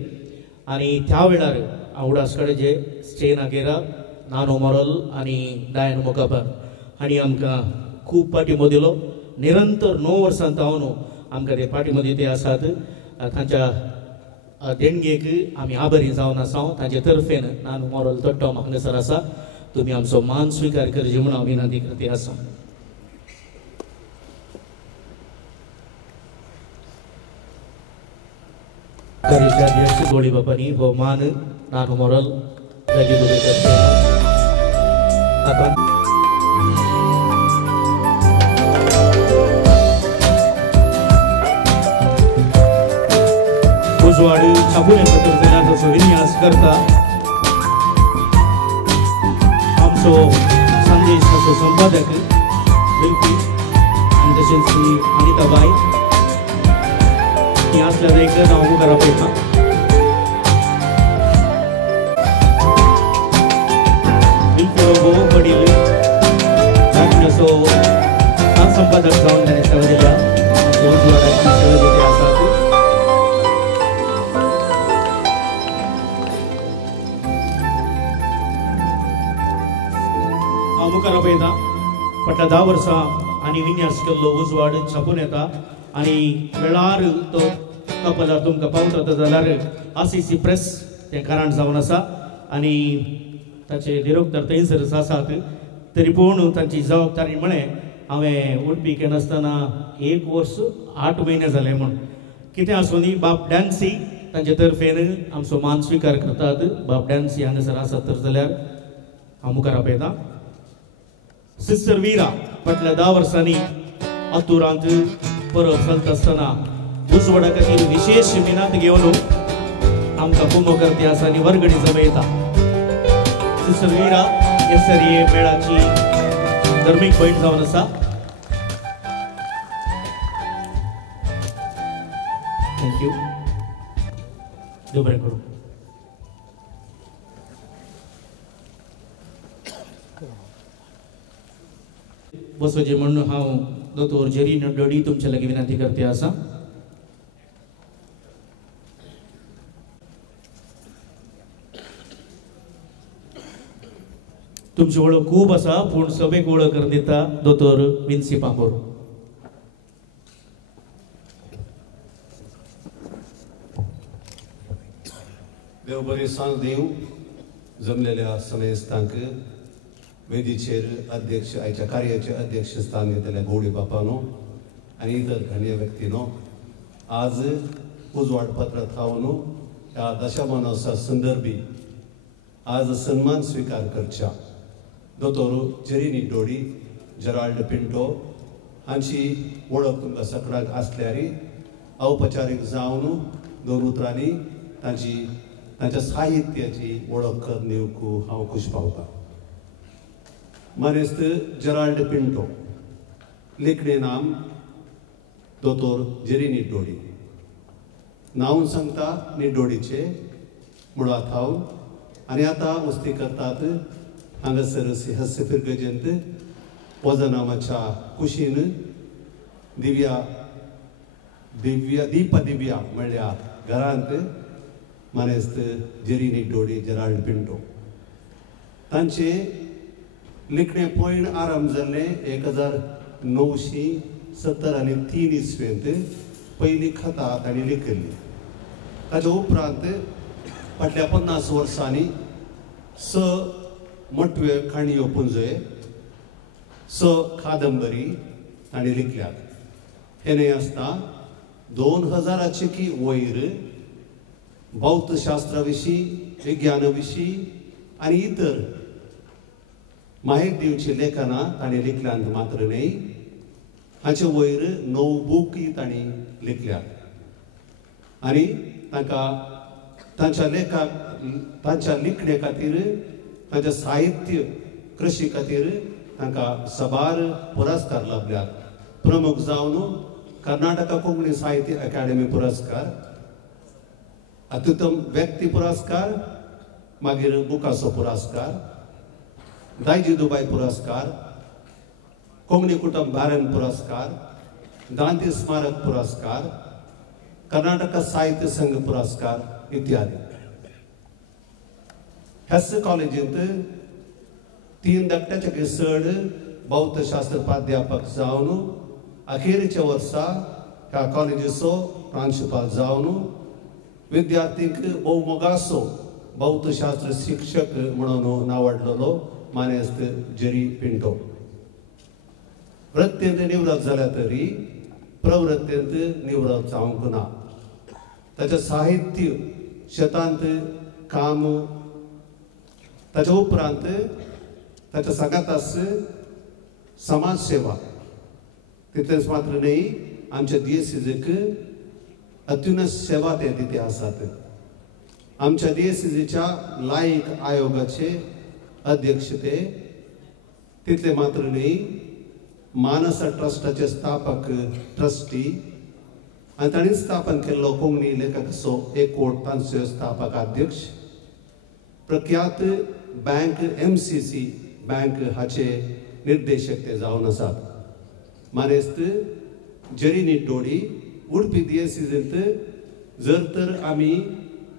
आनी त्या वेळार हांव उडासकडेचे स्टेनागेर नानो मोरल आनी डायन मुखार हांणी आमकां खूब पाठिंबो दिलो निरंतर 9 वर्सां जावन आमकां ते पाठिंबो दिते आसात तांच्या देणगेक आमी आभारी जावन आसा तांचे तर्फेन नानो मोरल तोट्टो हांगासर आसा तुमी आमचो मान स्विकार करचे म्हणून हांव विनंती करते आसा अध्यक्ष गोळी बापानी हो मान नानो मोरल जागी उबे करते आता उजवाड छापून पत्रकार तसो विन्यास करता आमचो संदेश तसो संपादक बिलकुल आनी तशेंच अनिताबाई ती आसल्यार एक नांव मुखार आपयता बिलकुल वडील असो संपादक जावन ताणें सेवा दिल्या उजवाडाची सेवा दिली आसात मुखार आपयता फाटल्या 10 वर्सां आनी विन्यास केल्लो उजवाड छापून येता आनी वेळार तो कपलार तुमकां पावता जाल्यार आसीसी प्रेस तें कारण जावन आसा आनी ताचे डिरेक्टर थंयसरच आसात तरी पूण तांची जबाबदारी म्हळें हांवें उडपी नासतना 1 वर्स 8 म्हयने जाले म्हूण कितें आसूं न्ही बाप डॅन्सी तांचे तर्फेन आमचो मान स्विकार करतात बाप डॅन्सी हांगासर आसात तर जाल्यार हांव मुखार आपयता सिस्टर वीरा फाटल्या 10 वर्सांनी आतुरांत परब चलता आसतना उजवाडा खातीर विशेष मिनात घेवन आमकां कुंभ करते आसा आनी वर्गणी जमयता सिस्टर वीरा येसर मेळाची धर्मीक भयण जावन आसा थँक्यू देव बरें करूं बसोवचें म्हणून हांव दोतोर जेरी नड्डोडी तुमचे लागीं विनंती करते आसा तुमची वळख खूब आसा पूण सभेक वळख करून दिता दोतोर विन्सी पांबोर देव बरें सांग दिवं जमलेल्या समेस्तांक वेदीचेर अध्यक्ष आयच्या कार्याचे अध्यक्ष स्थान घेतलेल्या गवळी बापानो आनी इतर गण्य व्यक्तीनो आज उजवाड पत्र थावन ह्या दशमानोत्सवा संदर्भी आज सन्मान स्वीकार करच्या दोतोर जेरी निड्डोडी जेराल्ड पिंटो हांची वळख तुमकां सगळ्यांक आसल्यार औपचारीक जावन 2 उतरांनी तांच्या साहित्याची वळख करून दिवंक हांव खूश पावता मानेस्त जेराल्ड पिंटो लेखणे नाम दोतोर जेरी निड्डोडी नांव सांगता निड्डोडीचे मुळात हांव आनी आतां मस्ती करतात हांगासर हास्य फिरगजेंत पोजनामाच्या कुशीन दिव्या म्हणल्या घरांत मानेस्त जेरी निड्डोडी जेराल्ड पिंटो तांचे लिखणे पयण आरंभ जाल्ले 1973 इस्वेंत पयली खता तांणी लिखिल्ली ताच्या उपरांत फाटल्या 50 वर्सांनी 6 मोठ्यो काणयो पुंजय 6 कादंबरी तांणी लिखल्यात हे न्हय आसता 2000चे की वयर बौद्ध शास्त्रा विशीं विज्ञाना विशीं आनी इतर माहिती दिवची लेखनां तांणी लिखल्यांत मात्र न्हय हाचे वयर 9 बूकय तांणी लिखल्यात आनी तांकां तांच्या लिखणे खातीर तांच्या साहित्य कृशी खातीर तांकां सबार पुरस्कार लाभल्यात प्रमुख जावन कर्नाटका कोंकणी साहित्य अकादेमी पुरस्कार अत्युत्तम व्यक्ती पुरस्कार मागीर बुकासो पुरस्कार, दायजी दुबाई पुरस्कार, कोंकणी कुटुंब भारन पुरस्कार, गांधी स्मारक पुरस्कार, कर्नाटक साहित्य संघ पुरस्कार इत्यादी. ह्याच कॉलेजींत 3 धाकट्याचे चड भौतशास्त्र प्राध्यापक जावन अखेरच्या वर्सा ह्या कॉलेजीचो प्रांशुपाल जावन विद्यार्थीक बहुमोगासो भौतशास्त्र शिक्षक म्हणून नावाडलेलो मानेस्त जेरी पिंटो. वृत्तेंत निवृत्त जाल्या तरी प्रवृत्तेंत निवृत्त जावंक ना. ताचें साहित्य शेतांत काम, ताच्या उपरांत ताच्या सगातास समाज सेवा. तितलेंच मात्र न्ही, आमच्या DSCZक अत्युन्नत सेवा ते दिते आसात. आमच्या DSCZच्या लायक आयोगाचे अध्यक्ष ते. तितले मात्र न्ही, मानस ट्रस्टाचे स्थापक ट्रस्टी आनी तांणी स्थापन केल्लो कोंकणी लेखकसो एकवट तांचो स्थापक अध्यक्ष. प्रख्यात बँक MCC बँक हाचे निर्देशक ते जावन आसात. मानेस्त जेरी निटोडी उडपी DSCZंत जर तर आमी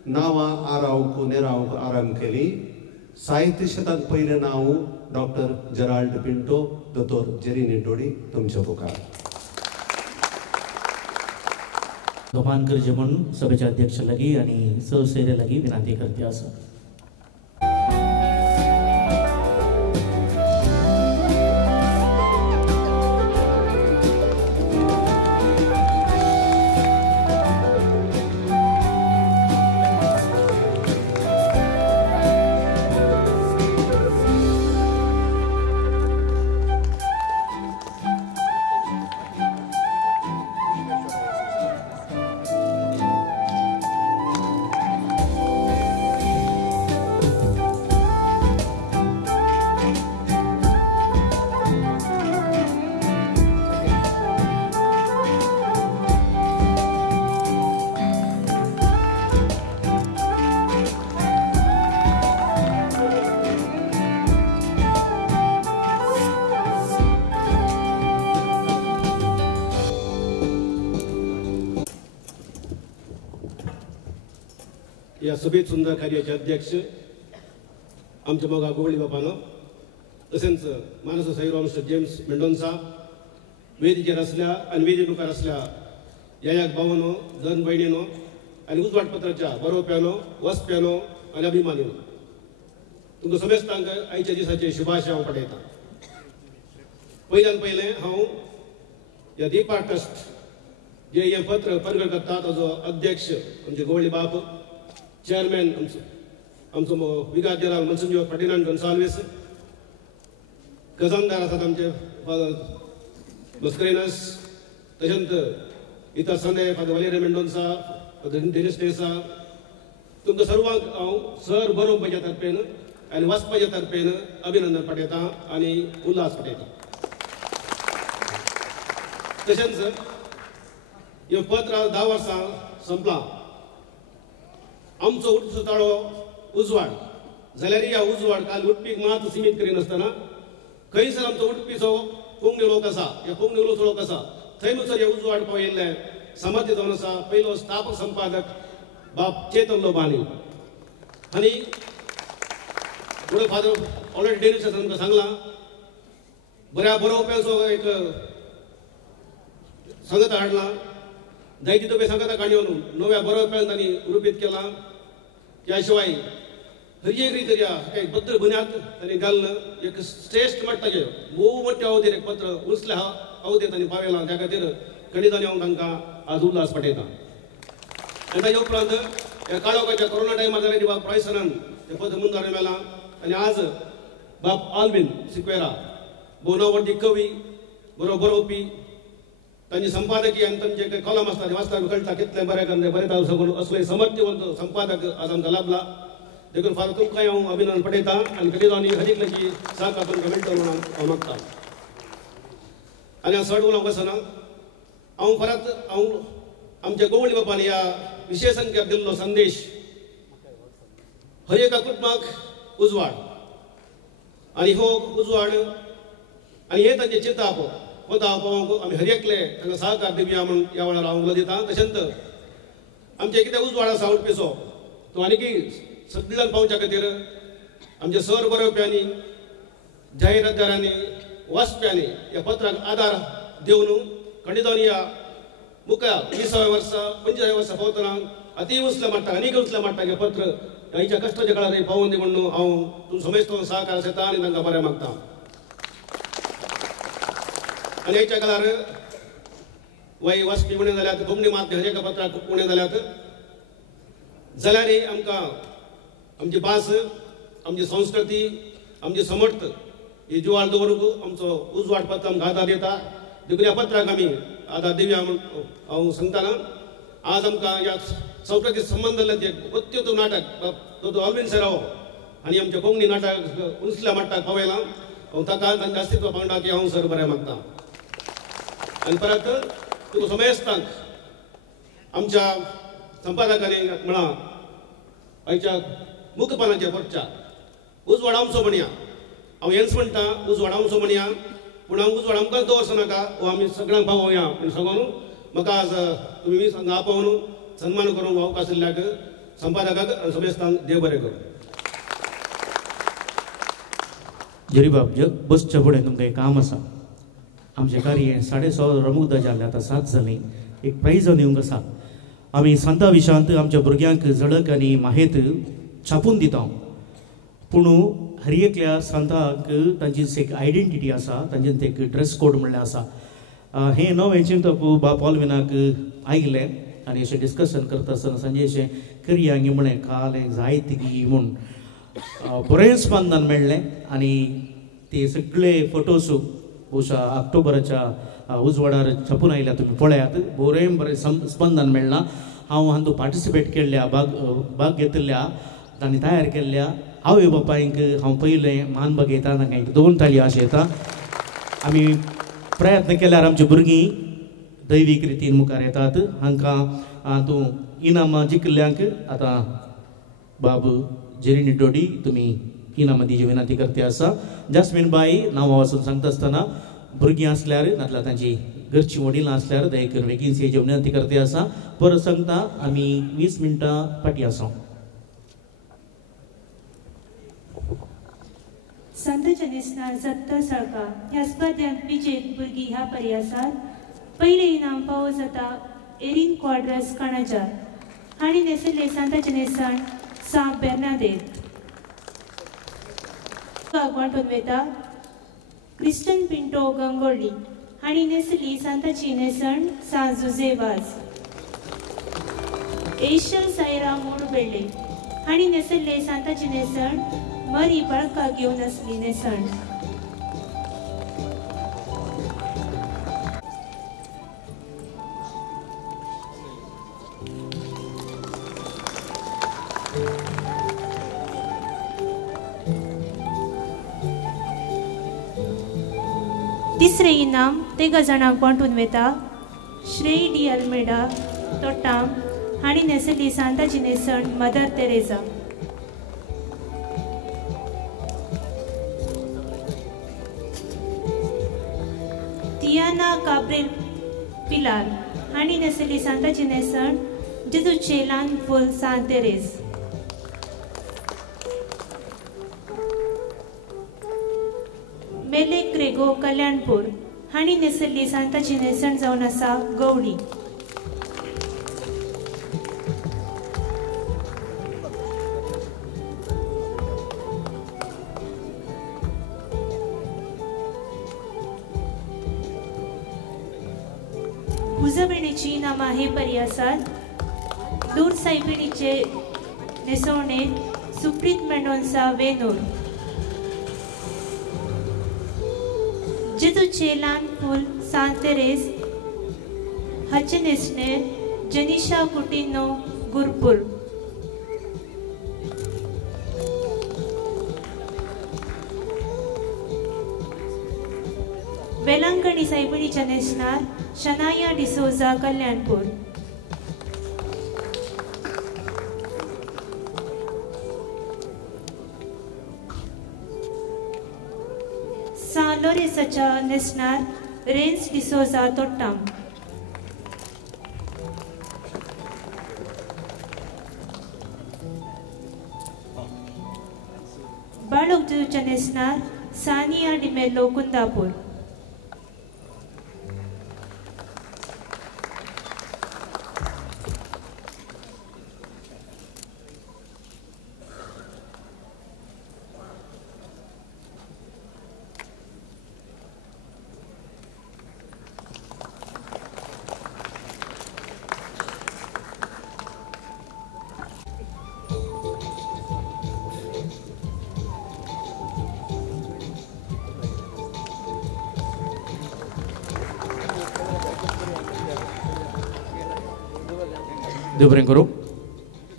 नांवां आरावंक नेरावंक आरंभ केली, साहित्य शेतांत पयलें नांव डॉक्टर जेराल्ड पिंटो, दोतोर जेरी निटोडी तुमच्या मुखार. दोमान करचे म्हणून सभेच्या अध्यक्ष लागी आणि सहसेरे लागी विनंती करते आसा. या सभेत सुंदर कार्याचे अध्यक्ष आमचे मोगा गोवळी बापानो, तसेच मानस साईराम जेम्स मेंडोन्सा, वेदीचेर असल्या आणि वेदी मुखार असल्या यायाक भावानो, जन भयणीनो आणि उजवाड पत्राच्या बरोवप्यानो, वचप्यानो आणि अभिमानीनो, तुमकां समेस्तांक आयच्या दिसाचे शुभाशय हांव पठयतां. पयलें हांव या दीपा ट्रस्ट जे हे पत्र प्रगट करता ताजो अध्यक्ष आमचे गोवळी बाप, चेअरमॅन आमचो विकास जनरल मनसुंजो फर्डिनांड गोन्साल्वेस, खजानदार आसात आमचे मस्करेनस, तशेंच इतर संदे फादर वलेरियो मेंडोन्सा, फादर डेनिस डेसा, तुमकां सर्वांक हांव सर बरोवपाच्या तर्फेन आनी वाचपाच्या तर्फेन अभिनंदन पठयतां आनी उल्हास पठयतां. तशेंच हे पत्र 10 वर्सां संपलां. आमचो उत्सुताळो उजवाड जाल्यार ह्या उजवाड काल उडपीक मात सीमित करिनासतना खंयसर आमचो उडपीचो कोंकणी लोक आसा, ह्या कोंकणी लोक आसा थंय नुसर हे उजवाड पळयल्ले समर्थ जावन आसा. पयलो स्थापक संपादक बाब चेतन लोबानी आनी फुडें फादर ऑलरेडी डेनिस आमकां सांगलां बऱ्या बरोवप्याचो एक संगत हाडला. जायती तो सांगता काणयोन नव्या बरोवप्यान तांणी रूपीत केला. त्या शिवाय हर एक रित्या एक बद्दल बुन्याद तांणी घालून एक श्रेष्ठ मट्टाचे भोव मोठ्या अवधीर एक पत्र उंचल्या अवधीर तांणी पावयलां. त्या खातीर खंडितांनी हांव तांकां आज उल्हास पठयतां. आनी ताचे उपरांत ह्या काळोखाच्या कोरोना टायमार जाल्यार बाब प्रायसनान तें पत्र मुंदार मेलां. आनी आज बाब आल्विन सिक्वेरा भोव नामवंती कवी, बरो बरोवपी, तांची संपादकी आनी तांचे कॉलम आसता वाचता कळटा कितले बरें बरयता सगळो असले समर्थवंत संपादक आज आमकां लाभला. देखून फार तुमकांय हांव अभिनंदन पठयतां आनी खंडितांनी हरीक लकी साका तुमकां मेळटा म्हणून हांव मागतां. आनी हांव चड उलोवंक वचना. हांव परत आमच्या गोवळी बापान ह्या विशेष संख्याक दिल्लो संदेश हर एका कुटुंबाक उजवाड आणि हो उजवाड आणि हे तांचे चिंता पळोवंक आमी हर एकले तांकां सहकार दिवया म्हूण ह्या वेळार हांव उलो दितां. तशेंच आमचे कितें उजवाड आसा उडपिचो तो आनीक सगळ्यांक पावच्या खातीर आमचे सर बरोवप्यांनी जाहीरदारांनी वाचप्यांनी ह्या पत्राक आदार दिवन खंडीत जावन ह्या मुखार 20व्या वर्सा 25व्या वर्सा पावतना अति उंचल्या मट्टाक आनीक उंचल्या मट्टाक हें पत्र हांच्या कश्टाच्या काळार पावोवन दी म्हणून हांव तूं समेस्त सहकार येता आनी तांकां बरें मागता. आनी हेच्या काळार वय वाचपी उणें जाल्यात कोंकणी माध्यम हेका पत्राक उणें जाल्यात जाल्यारय आमकां आमची भास आमची संस्कृती आमची समर्थ ही जुवाळ दवरूंक आमचो उजवाड पत्र आमकां आदार दिता. देखून ह्या पत्राक आमी आदार दिवया म्हूण हांव सांगताना आज आमकां ह्या संस्कृती संबंद जे अत्युत्तम नाटक तो अरविंद सेराव आनी आमच्या कोंकणी नाटक उंचल्या मट्टाक पावयलां. हांव ताका तांच्या अस्तित्वा पांगडा की हांव सर बरें मागता. आनी परत तुका समेस्तांक आमच्या संपादकांनी म्हणा आयच्या मुखपानाच्या पर्च्या उजवाड आमचो म्हणया. हांव हेंच म्हणटा उजवाड आमचो म्हणया पूण हांव उजवाड आमकांच दवरचो नाका वो आमी सगळ्यांक पावोवया म्हूण सांगून म्हाका आज तुमी हांगा आपोवन सन्मान करूंक अवकाश दिल्ल्याक संपादकाक आनी समेस्तांक देव बरें करूं. जरीबाब जग बसच्या फुडें तुमकां एक काम आसा. आमचें कार्य 6:30 रमूक जालें आतां 7 जालीं. एक प्रायज दिवंक आसा. आमी सांता विशांत आमच्या भुरग्यांक झळक आनी माहेत छापून दिता पूण हर एकल्या सांताक तांची एक आयडेंटिटी आसा तांचे एक ड्रेस कोड म्हणलें आसा. हें नवें चिंतप बा पॉलविनाक आयिल्लें आनी अशें डिस्कशन करता आसतना सांजे अशें करया गे म्हणें काल जायत गी म्हूण बरें स्पंदन मेळ्ळें आनी ते सगळे फोटोज बहुशा ऑक्टोबराच्या उजवाडार छापून आयल्या तुमी पळयात. बरें स्पंदन मेळ्ळां. हांव हातूंत पार्टिसिपेट केल्ल्या भाग घेतिल्ल्या तांणी तयार केल्ल्या आवय बापायंक हांव पयलें मान बगयता तांकां एक 2 ताळयो आशेता. आमी प्रयत्न केल्यार आमची भुरगीं दैवीक रितीन मुखार येतात. हांकां हातूंत इनामां जिखल्ल्यांक आतां बाब जेरी डोडी तुमी इनामां दिवची विनंती करते आसा. जास्मीन बाई नांवां वाचून सांगता आसतना भुरगीं आसल्यार नाजाल्यार तांची घरचीं वडिलां आसल्यार दया करून बेगीन येवची विनंती करते आसा. परत सांगता आमी 20 मिनटां फाटीं आसा. संत जनेस्नार 70 सळका ह्या स्पर्धेंत विजेत भुरगीं ह्या परी आसात. पयलें इनाम फावो जाता एरिन क्वाड्रस काणाजार हांणी नेसिल्ले सांत जनेसान सा बेर्नादेत. वांटून वेता क्रिस्टन पिंटो गंगोळी हांणी नेसिल्ली सांताची नेसण सा जुजेवाज. एशल सायरा मोडबेळे हांणी नेसिल्ले सांताची नेसण मरी बाळका घेवन असली नेसण. तिसरे इनाम 3 जाणांक वांटून वेता श्रेय डी अल्मेडा तोट्टाम हांणी नेसिल्ली सांताची नेसण मदर तेरेसा. तियाना काब्रेल पिलार हांणी नेसिल्ली सांताची नेसण जेजूचे ल्हान फूल सांत तेरेस. मेले क्रेगो कल्याणपूर हांणी नेसिल्ली सांताची नेसण जावन आसा गवळी. उजवणेची इनामां हे परी आसात. दूर सायबिणीचे नेसवणे सुप्रीत मेंडोन्सा वेनूर. जेजूचे ल्हान फूल सांत तेरेस हाचे नेसणे जनिशा Coutinho Gurpur. वेलांकणी सायबिणीच्या नेसणार Shanaya D'Souza Kalyanpur. São Lourenço Nesnar Renz de Souza Tottam. Balok de Nesnar Sania de Melo Kundapur.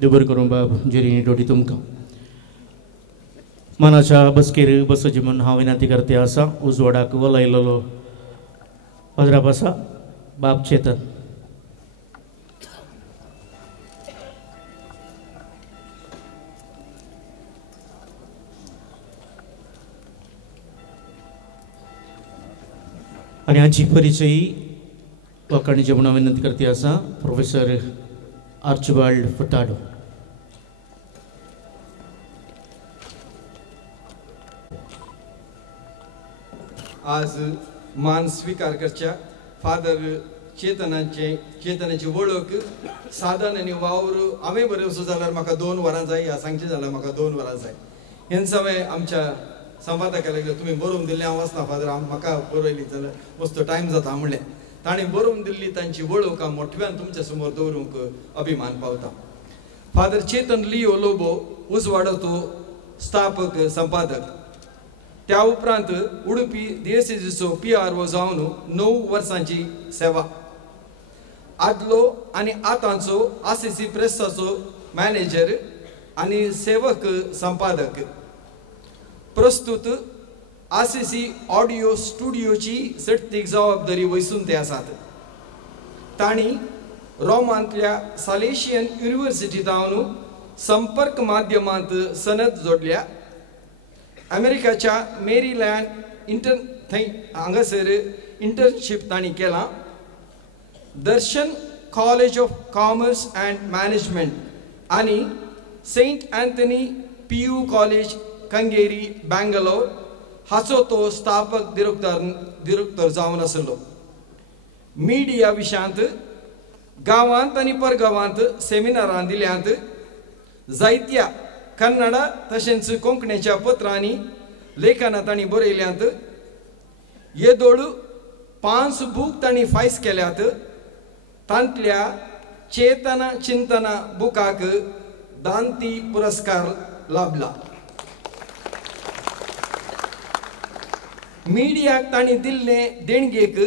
देवबरें करूं बाब जेरी डोडी तुमकां मानाच्या बसकेर बसची म्हणून हांव विनंती करते आसा उजवाडाक वलयलेलो पदराप आसा बाब चेतन. आणि हाची परिचय लोकांची म्हणून विनंती करते आसा प्रोफेसर आर्चिबाल्ड फुर्ताडो. आज मान स्वीकार करच्या फादर चेतनाची वळख साधन आनी वावर हांवें बरेवचो जाल्यार म्हाका 2 वरां जाय ह्या सांगचे जाल्यार म्हाका 2 वरां जाय. हें सगळें आमच्या संपादकाक तुमी बरोवन दिल्लें हांव वचना फादर म्हाका बरयली जाल्यार वचतो टायम जाता म्हणलें. ताणें बरोवन दिल्ली तांची वळख हांव मोठव्यान तुमच्या समोर दवरूंक अभिमान पावता. फादर चेतन लियो लोबो उजवाडाचो स्थापक संपादक. त्या उपरांत उडुपी दिएसीसीचो PRO जावन 9 वर्सांची सेवा. आदलो आनी आतांचो आसीसी प्रेसाचो मॅनेजर आनी सेवक संपादक. प्रस्तुत आसीसी ऑडिओ स्टुडिओची सट्टीक जबाबदारी वैसून ते आसात. तांणी रोमांतल्या सालेशियन युनिव्हर्सिटींतावन संपर्क माध्यमांत सनद जोडल्या. अमेरिकाच्या मेरीलँड हांगासर इंटर्नशीप तांणी केला. Darshan college of commerce and management आनी saint Anthony PU college Kengeri Bangalore हाचो तो स्थापक डिरेक्टर जावन आसलो. मिडिया विशयांत गांवांत आनी परगांवांत सेमिनारां दिल्यांत. जायत्या कन्नडा तशेंच कोंकणीच्या पत्रांनी लेखनां तांणी बरयल्यांत. येदोळ 5 बूक तांणी फायज केल्यात. तांतल्या चेतना चिंतना बुकाक दांती पुरस्कार लाभला. मिडियाक तांणी दिल्ले देणगेक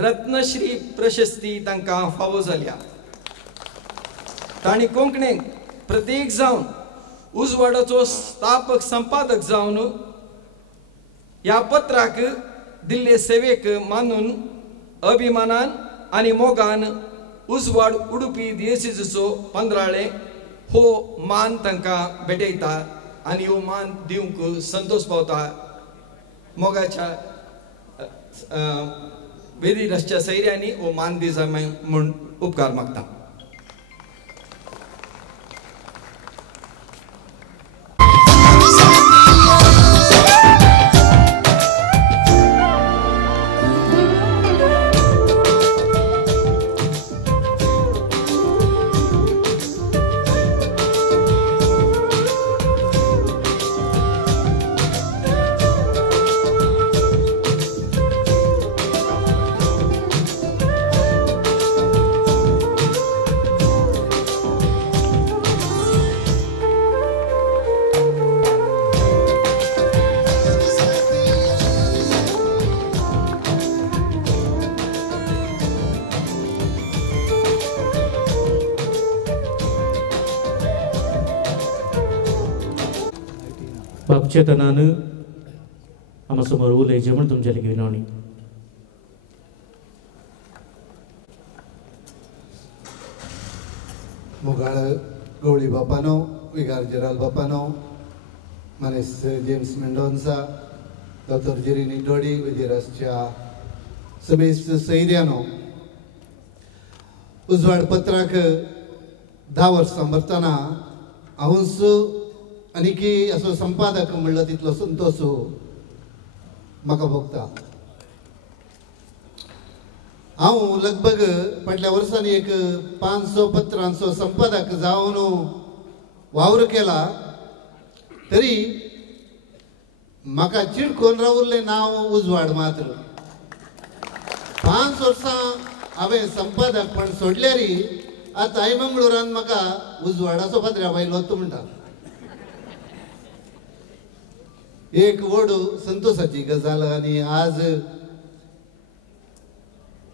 रत्नश्री प्रशस्ती तांकां फावो जाल्या. तांणी कोंकणीक प्रत्येक जावन उजवाडाचो स्थापक संपादक जावन ह्या पत्राक दिल्ले सेवेक मानून अभिमानान आनी मोगान उजवाड उडुपी दिएसीसीचो पंदराळे हो मान तांकां भेटयता आनी हो मान दिवंक संतोष पावता. मोगाच्या वेदीरासच्या सैर्यांनी हो मान दिसा म्हूण उपकार मागता. बापचेतनान आमच्या समोर उलयचें म्हण तुमचे लेगीत विनवणी. मोगाळ गवळी बापानो, विगार जेराल बापानो, मानेस जेम्स मेंडोन्सा, डॉक्टर जिरिनी डोडी वेदिरासच्या समेस्त सैर्यानो उजवाड पत्राक 10 वर्सां भरतना हांवूच आनीकी असो संपादक म्हणलो तितलो संतोष म्हाका भोगता. हांव लगभग फाटल्या वर्सांनी एक 500 पत्रांचो संपादक जावन वावर केला, तरी म्हाका चिडकोन रावुल्लें नांव उजवाड मात्र. 5 वर्सां हांवें संपादकपण सोडल्यारी आतां आयमंगळुरान म्हाका उजवाडाचो पाद्र्या बायलो म्हणटा. एक व्हड संतोशाची गजाल. आनी आज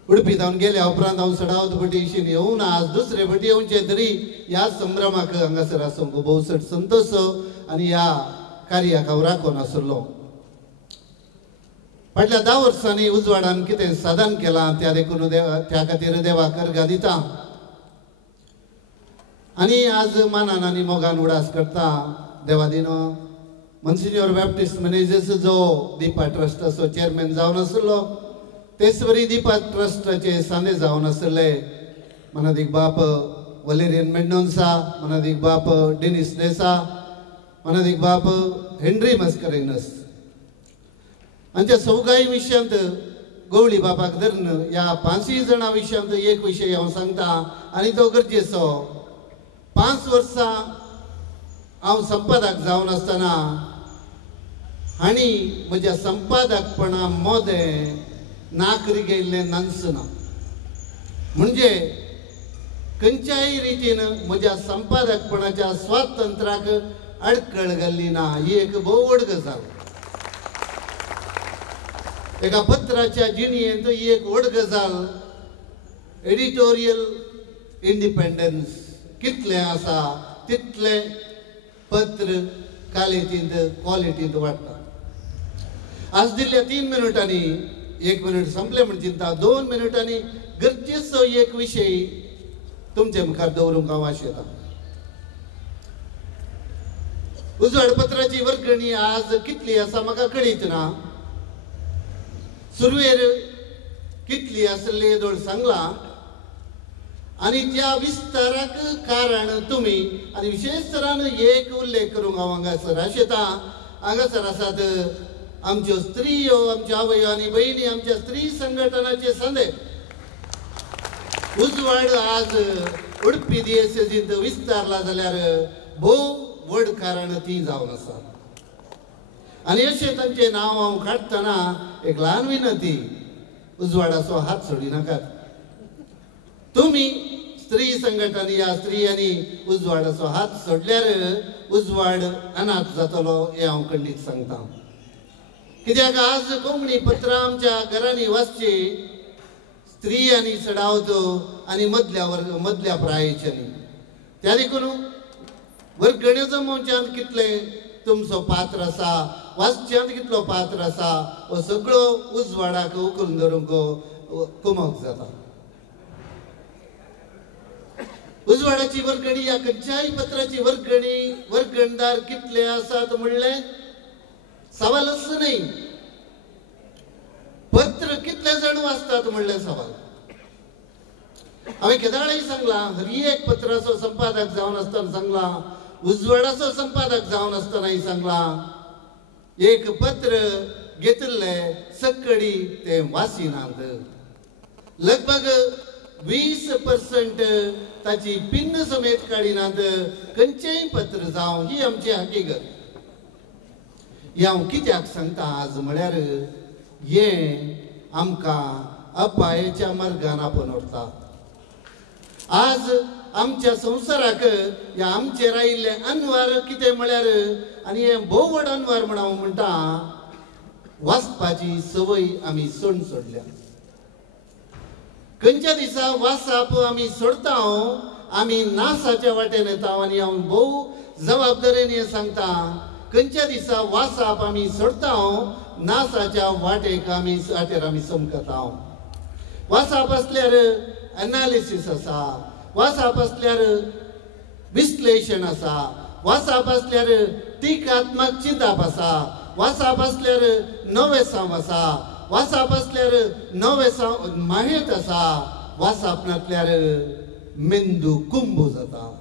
उडपी जावन गेल्या उपरांत हांव सडावत भटेशीन येवन आज दुसरे भटी येवचे, तरी ह्या संभ्रमाक हांगासर आसूंक भोवसट संतोश आनी ह्या कार्याक हांव राखून आसलो. फाटल्या 10 वर्सांनी उजवाडान कितें साधन केलां त्या देखून त्या खातीर देवाक अर्घा दिता आनी आज मानान आनी मोगान उडास करता. देवा दिनो मॉन्सिन्योर बॅप्टिस्ट मॅनेजर्स जो दिपा ट्रस्टाचो चेअरमॅन जावन आसलो, तेच वरी दिपा ट्रस्टाचे सांदे जावन आसले मनादीक बाप वलेरियन मेंडोन्सा, मनादीक बाप डेनिस डेसा, मनादीक बाप हेनरी मस्करेनस हांच्या सौगाई विशयांत गवळी बापाक धरून ह्या 5 जाणां विशयांत एक विशय हांव सांगता आनी तो गरजेचो. 5 वर्सां हांव संपादक जावन आसतना हांणी म्हज्या संपादकपणा मोदें नाकरी गेल्लें नासना. म्हणजे खंयच्याय रितीन म्हज्या संपादकपणाच्या स्वातंत्र्याक आडखळ घाल्ली ना. ही एक भोव व्हड गजाल. एका पत्राच्या जिणयेंत ही एक व्हड गजाल. एडिटोरियल इंडिपेंडन्स कितलें आसा तितलें पत्र कालेतींत क्वॉलिटींत वाडटा. आज दिल्ल्या 3 मिनटांनी 1 मिनट संपले म्हण चिंता 2 मिनटांनी गरजेचो एक विशय तुमचे मुखार दवरूंक हांव आशेता. उजवाड पत्राची वर्गणी आज कितली आसा म्हाका कळीत ना. सुरवेर कितली आसली येदोळ सांगला आनी त्या विस्ताराक कारण तुमी आनी विशेष तरान एक उल्लेख करूंक हांव हांगासर आशेता. हांगासर आसात आमच्यो स्त्रियो, आमच्यो आवयो आनी भयणी, आमच्या स्त्री संघटनाचे सांदे. उजवाड आज उडपी दिएसएसींत विस्तारला जाल्यार भोव व्हड कारण ती जावन आसा. आनी अशें तांचें नांव हांव काडटना एक ल्हान विनंती, उजवाडाचो हात सोडी नाकात. तुमी स्त्री संघटना या स्त्रियांनी उजवाडाचो हात सोडल्यार उजवाड अनाथ जातलो हें हांव खंडीत सांगता. कित्याक आज कोंकणी पत्रां आमच्या घरांनी वाचची स्त्री आनी सडावत आनी मदल्या प्रायेच्यांनी. त्या देखून वर्गणेचो मोर्चांत कितलें तुमचो पात्र आसा, वाचच्यांत कितलो पात्र आसा, हो सगळो उजवाडाक उखलून धरूंक कुमक जाता. उजवाडाची वर्गणी या खंयच्याय पत्राची वर्गणदार कितले आसात म्हणलें सवालच नाही. पत्र कितले जण वाचतात म्हणलें सवाल. हांवें केदाळाय सांगला, हरी एक पत्राचो संपादक जावन आसतना सांगला, उजवाडाचो संपादक जावन आसतनाय सांगला, एक पत्र घेतिल्लें सक्कडी ते वाचिनात. लगभग 20% ताची पिन्न समेत काडिनात. खंयचेंय पत्र जावं ही आमची हकीकत. हें हांव कित्याक सांगता आज म्हळ्यार हें आमकां अपायेच्या मार्गान आपण व्हरता. आज आमच्या संवसाराक ह्या आमचेर आयिल्ले अनवार कितें म्हळ्यार, आनी हें भोव व्हड अनवार म्हण हांव म्हणटा, वाचपाची संवय आमी सोडल्या. खंयच्या दिसा वाचप आमी सोडता, आमी नासाच्या वाटेन येता. आनी हांव भोव जबाबदारेन हें सांगता, खंयच्या दिसा वाचप आमी सोडता, नासाच्या वाटेर आमी समकता. वाचप आसल्यार एनालिसीस आसा, वाचप आसल्यार विश्लेशण आसा, वाचप आसल्यार टिकात्मक चिंतप आसा, वासाप असल्यार नवे साम आसा वासाप असल्यार नवे साम माहेत आसा वासाप नासल्यार मेंदू कुंभ जाता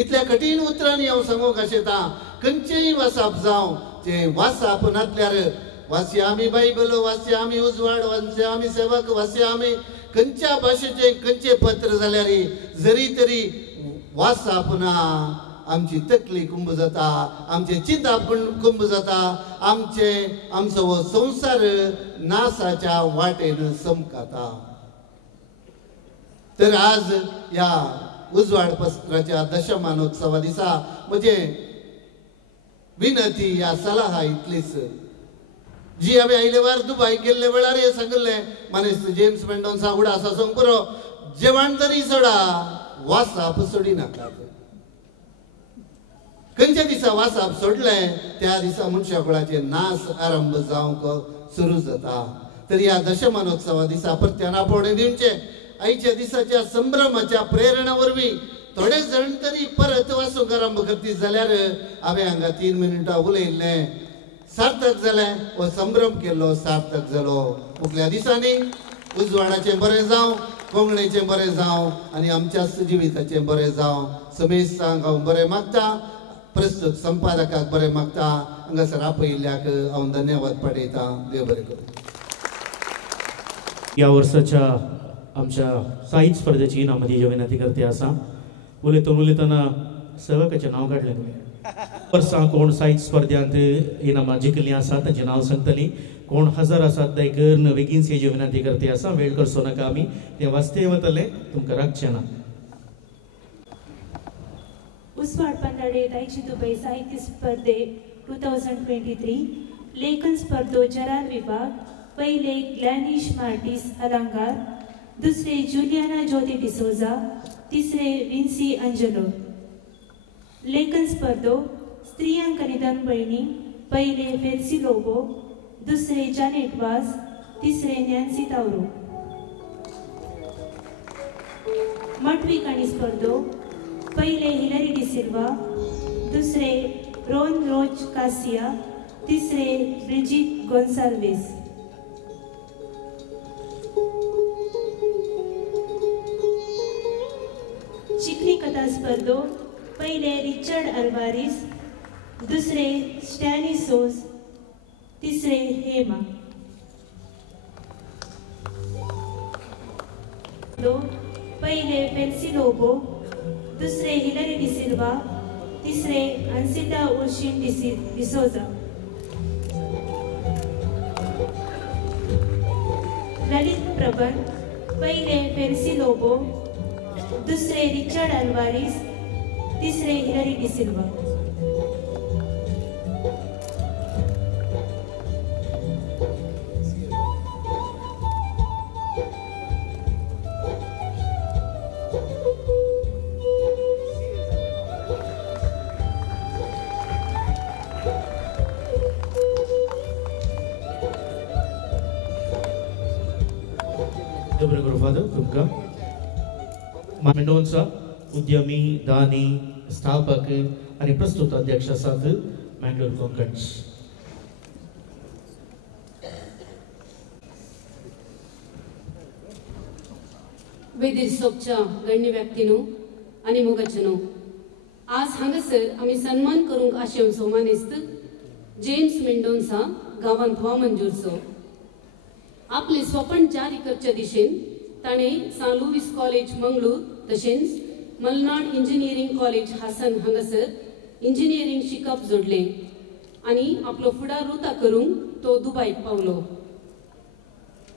इतल्या कठीण उतरांनी हांव सांगूंक आशेता खंयचेय वासाप जावं ते वासाप नासल्यार वासी आमी बायबल वासी आमी उजवाड वासी आमी सेवक वासी आमी खंयच्या भाशेचे खंयचे पत्र जाल्यार जरी तरी वासाप ना आमची तकली कुंभ जाता आमचे चिंता कुंभ जाता आमचो हो संसार नासाच्या वाटेन समकाता तर आज या उजवाड पत्राच्या दशमानोत्सवा दिसा म्हजे विनंती या सलाह इतलीच जी हांवें आयले वार दुबय गेल्ले वेळार हे सांगले मनीस जेम्स मेंडोन्सा उडास आसूंक पुरो जेवण तरी सोडा वासाप सोडी नाकात खंयच्या दिसा वासाप सोडले त्या दिसा मनशाकुळाचे नास आरंभ जावंक सुरू जाता तर या दशमानोत्सवा दिसा परत्यान आपोवणे दिवचे आयच्या दिसाच्या संभ्रमाच्या प्रेरणा वरवीं थोडे जण तरी परत वासूंक आरंभ करती जाल्यार हांवें हांगा 3 मिनटां उलयल्लें सार्थक जालें हो संभ्रम केल्लो सार्थक जालो मुखल्या दिसांनी उजवाडाचें बरें जावं कोंकणीचें बरें जावं आनी आमच्या जिविताचें बरें जावं समेस्तांक हांव बरें मागता प्रस्तुत संपादकाक बरें मागता हांगासर आपयिल्ल्याक हांव धन्यवाद पाठयतां देव बरें करूं या वर्साच्या आमच्या साहित्य स्पर्धेची इनामती विनंती करते आसा उलयतना सेवकाचें नांव काडलें तुवें वर्सां कोण साहित्य स्पर्धांत इनामां जिखलीं आसा ताचें नांव सांगतलीं कोण हजर आसात ते गर्न बेगीन सेजी विनंती करते आसा वेळ करचो नाका आमी ते वाचते वतले तुमकां राखचें ना उस्वाड पंदडे दायची दुबय साहित्य स्पर्धे 2023 लेखन स्पर्धो जरार विभाग पहिले ग्लॅनिश मार्टिस अलंकार दुसरे जुलियाना ज्योती डिसोजा तिसरे विन्सी अंजलो लेखन स्पर्धो स्त्रियांक निधन बहिणी पहिले फेल्सी लोबो दुसरे जानेट वाज तिसरे नॅन्सी तावरो मटवी काणी स्पर्धो पहिले हिलरी डिसिल्वा दुसरे रोन रोज कासिया तिसरे ब्रिजिट गोन्साल्वेस चिखली कथा स्पर्धो पहिले रिचर्ड अल्वारिस दुसरे स्टॅनी सोस तिसरे हेमा पहिले फेल्सी लोबो दुसरे हिलरी डिसिल्वा तिसरे अन्सिता उर्शिन डिसोजा ललित प्रबंध पहिले फेल्सी लोबो दुसरे रिचर्ड अल्वारिस तिसरे हिलरी डिसिल्वा मेंडोन्सा उद्यमी दानी स्थापक आणि प्रस्तुत अध्यक्ष आसात मँगलोर कोंकण वेदीर सोपच्या गण्य व्यक्तीनो आणि मोगाचनो आज हांगासर आमी सन्मान करूंक आशेवचो मानेस्त जेम्स मेंडोन्सा गांवांत व्हा मंजूरचो आपले स्वप्न जारी करच्या दिशेन ताणें सान लुईस कॉलेज मंगळूर तशेंच मलनाड इंजिनियरिंग कॉलेज हासन हांगासर इंजिनियरिंग शिकप जोडलें आनी आपलो फुडार रुता करूंक तो दुबयक पावलो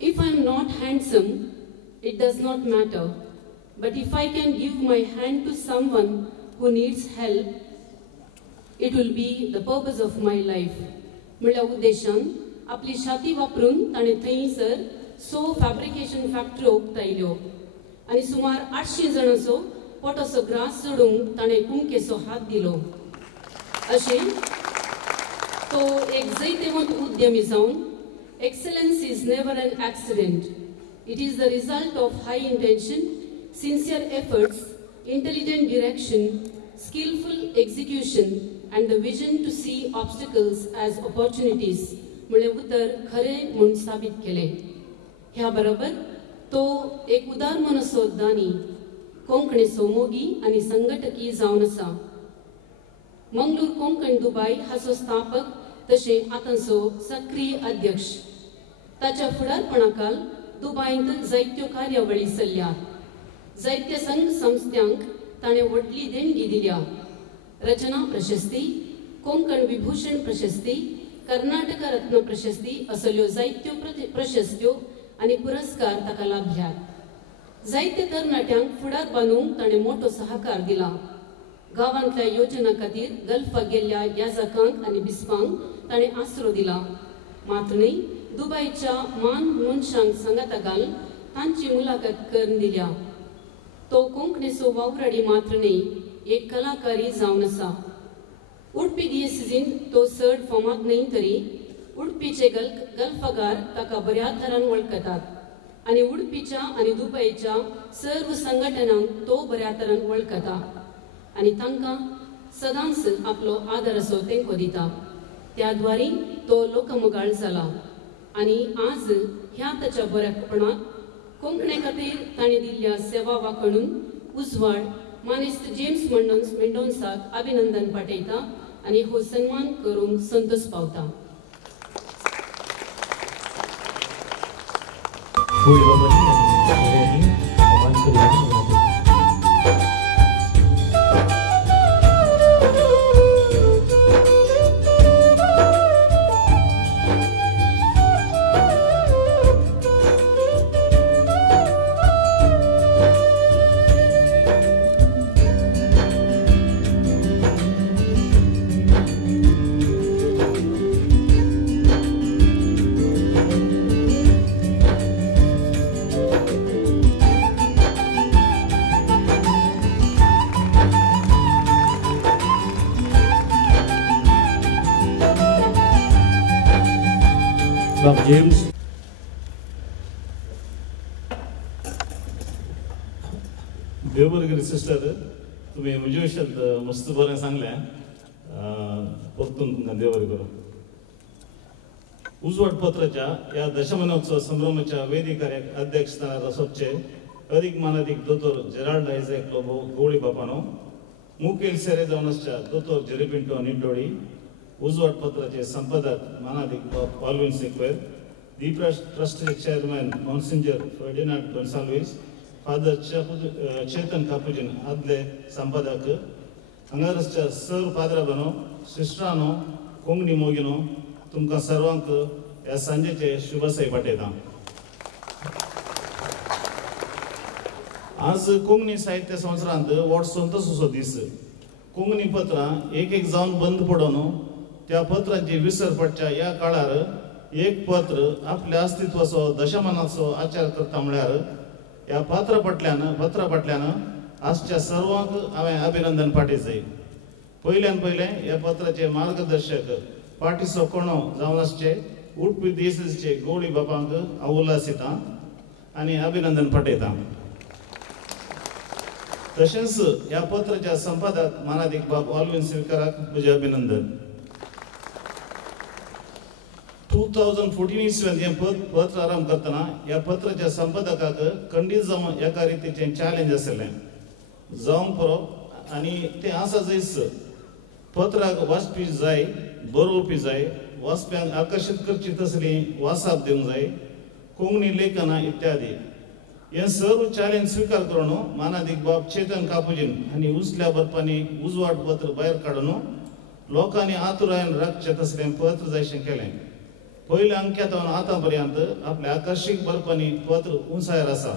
if I am not handsome it does not matter but if I can give my hand to someone who needs help it will be the purpose of my life म्हळ्या उद्देशान आपली छाती वापरून ताणे थंयसर फॅब्रिकेशन फॅक्टरी उक्तायल्यो आनी सुमार 800 जाणांचो पोटोसो ग्रास सोडूंक ताणे कुंकेचो हात दिलो अशें तो एक जैतवंत उद्यमी जावन excellence is never N accident It is the result of high intention, sincere efforts, intelligent direction, skillful execution and the vision to see obstacles as opportunities मुळे उतर खरे म्हणून साबित केले. ह्या बरोबर तो एक उदार मनसोद्दानी कोंकणी सोमोगी आणि संघटकी जावन आसा. मंगळूर कोंकण दुबई हाचो स्थापक तशे आतांचो सक्रिय अध्यक्ष. ताच्या फुडारपणाखाल दुबईंत जायत्यो कार्यावळी चल्ल्यात. जायत्या संघ संस्थांक ताणे व्हडली देणगी दिल्या. रचना प्रशस्ती, कोंकण विभूषण प्रशस्ती, कर्नाटक रत्न प्रशस्ती असल्यो जायत्यो प्रशस्त्यो आणि पुरस्कार ताका लाभल्यात. जायत्या तरणाट्यांक फुडार बांदूंक ताणे मोठो सहकार दिला. गावांतल्या योजना खातीर गल्फाक गेल्ल्या याजकांक आनी बिस्पांक ताणे आसरो दिला. मात्र न्ही दुबईच्या मान मनशांक सांगाता घालून तांची मुलाखत करून दिल्या. तो कोंकणीचो वावराडी मात्र न्ही, एक कलाकारी जावन आसा. उडपी दियेसीन तो चड फामाद न्ही तरी उडपीचे गल्फगार ताका बऱ्या तरान वळखतात आनी उडपीच्या आनी दुबईच्या सर्व संघटनांक तो बऱ्या तरान वळखता आनी तांकां सदांच आपलो आदर असो तेंको दिता. त्या द्वारे तो लोकमोगाळ जाला आनी आज ह्या ताच्या बऱ्यापणाक कोंकणी खातीर ताणें दिल्ल्या सेवा वाखणून उजवाड मानेस्त जेम्स मेंडोन्साक अभिनंदन पाठयता आनी हो सन्मान करूंक संतोष पावता. जेम्स देव बरें करी सिस्टर, तुम्ही म्हजे विशयांत मस्त बरें सांगलें. परतून तुमकां देव बरें करूं. उजवाड पत्राच्या या दशमानोत्सव संभ्रमाच्या वेदी कार्याक अध्यक्षस्थानार आसोवचे अदीक मानादीक दोतोर जेराल्ड आयझॅक लोबो गवळी बापानो, मुखेल सेरे जावन आसच्या दोतोर जेरेपिंटो निड्डोळी, उजवाड पत्राचे संपादक मानादीक पाल्विन सिक्वेर, दी ट्रस्टचे chairman monsignor Ferdinand Gonsalves, father Chetan capuchin आदले संपादक, हांगासरच्या सर्व पाद्राबानो, सिस्टरांनो, कोंकणी मोगिनो, तुमकां सर्वांक ह्या सांजेचे शुभाशय पाठयता. आज कोंकणी साहित्य संवसारांत व्हड संतोशाचो दीस. कोंकणी पत्रां एक जावन बंद पडोन त्या पत्रांची विसर पडच्या ह्या काळार एक पत्र आपल्या अस्तित्वाचो दशमानाचो आचार करता म्हळ्यार ह्या पत्रा फाटल्यान आजच्या सर्वांक हांवें अभिनंदन पाठयचें. पयल्यान पयलें ह्या पत्राचे मार्गदर्शक पाठीचो कोणो जावन आसचे उडपी देसाचे गवळी बापांक हांव उल्हासितां आनी अभिनंदन पाठयतां. तशेंच ह्या पत्राच्या संपादक मानादीक बाब पाल्विन सिक्वेराक म्हजें अभिनंदन. 2014 इसव्यान हें पत्र आरंभ करतना ह्या पत्राच्या संपादकाक खंडीत जावन एका रितीचें चॅलेंज आसलें. जावंक पुरो आनी तें आसा जैस पत्राक वाचपी जाय, बरोवपी जाय, वाचप्यांक आकर्शीत करची तसली वासाप दिवंक जाय, कोंकणी लेखनां इत्यादी. हे सर्व चॅलेंज स्वीकार करून मानादीक बाब चेतन कापुजीन हांणी उचल्या बरपांनी उजवाड पत्र भायर काडून लोकांनी आतुरायेन राखचें तसलें पत्र जायशें केलें. पयल्या अंक्यातावन आतां पर्यंत आपल्या आकर्शीक बरपांनी पत्र उंचायेर आसा.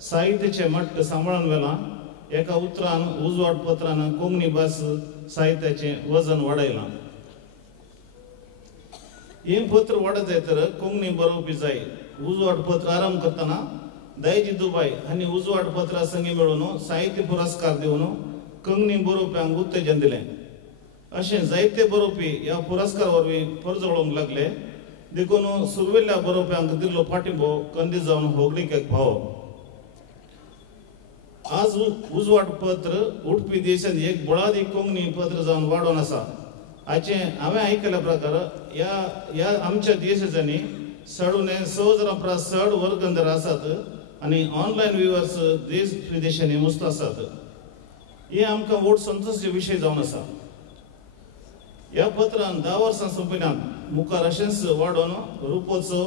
साहित्याचें मट्ट सांबाळून व्हेलां. एका उतरान उजवाड पत्रान कोंकणी भास साहित्याचें वजन वाडयलां. हें पत्र वाडत जाय तर कोंकणी बरोवपी जाय. उजवाड पत्र आरंभ करतना दैजी दुबई हांणी उजवाड पत्रा संगी मेळून साहित्य पुरस्कार दिवन कोंकणी बरोवप्यांक उत्तेजन दिलें. अशें जायते बरोवपी ह्या पुरस्कार वरवीं परजळोवंक लागले. देखून सुरवेल्ल्या बरोवप्यांक दिल्लो पाठिंबो खंडीत जावन होगडीकेक पावो. आज उजवाड पत्र उडपी देशांत एक बळादी कोंकणी पत्र जावन वाडोवन आसा. हांवें आयकल्या प्रकार ह्या आमच्या देशाच्यांनी सडूने सहज चड वर्गंधर आसात आनी ऑनलायन व्ह्युअर्स देश विदेशांनी मस्त आसात. हे आमकां व्हड संतोशाचे विशय जावन आसा. ह्या पत्रान 10 वर्सां सोंपिल्ल्यान मुखार अशेंच वाडोवन रुपोत्सव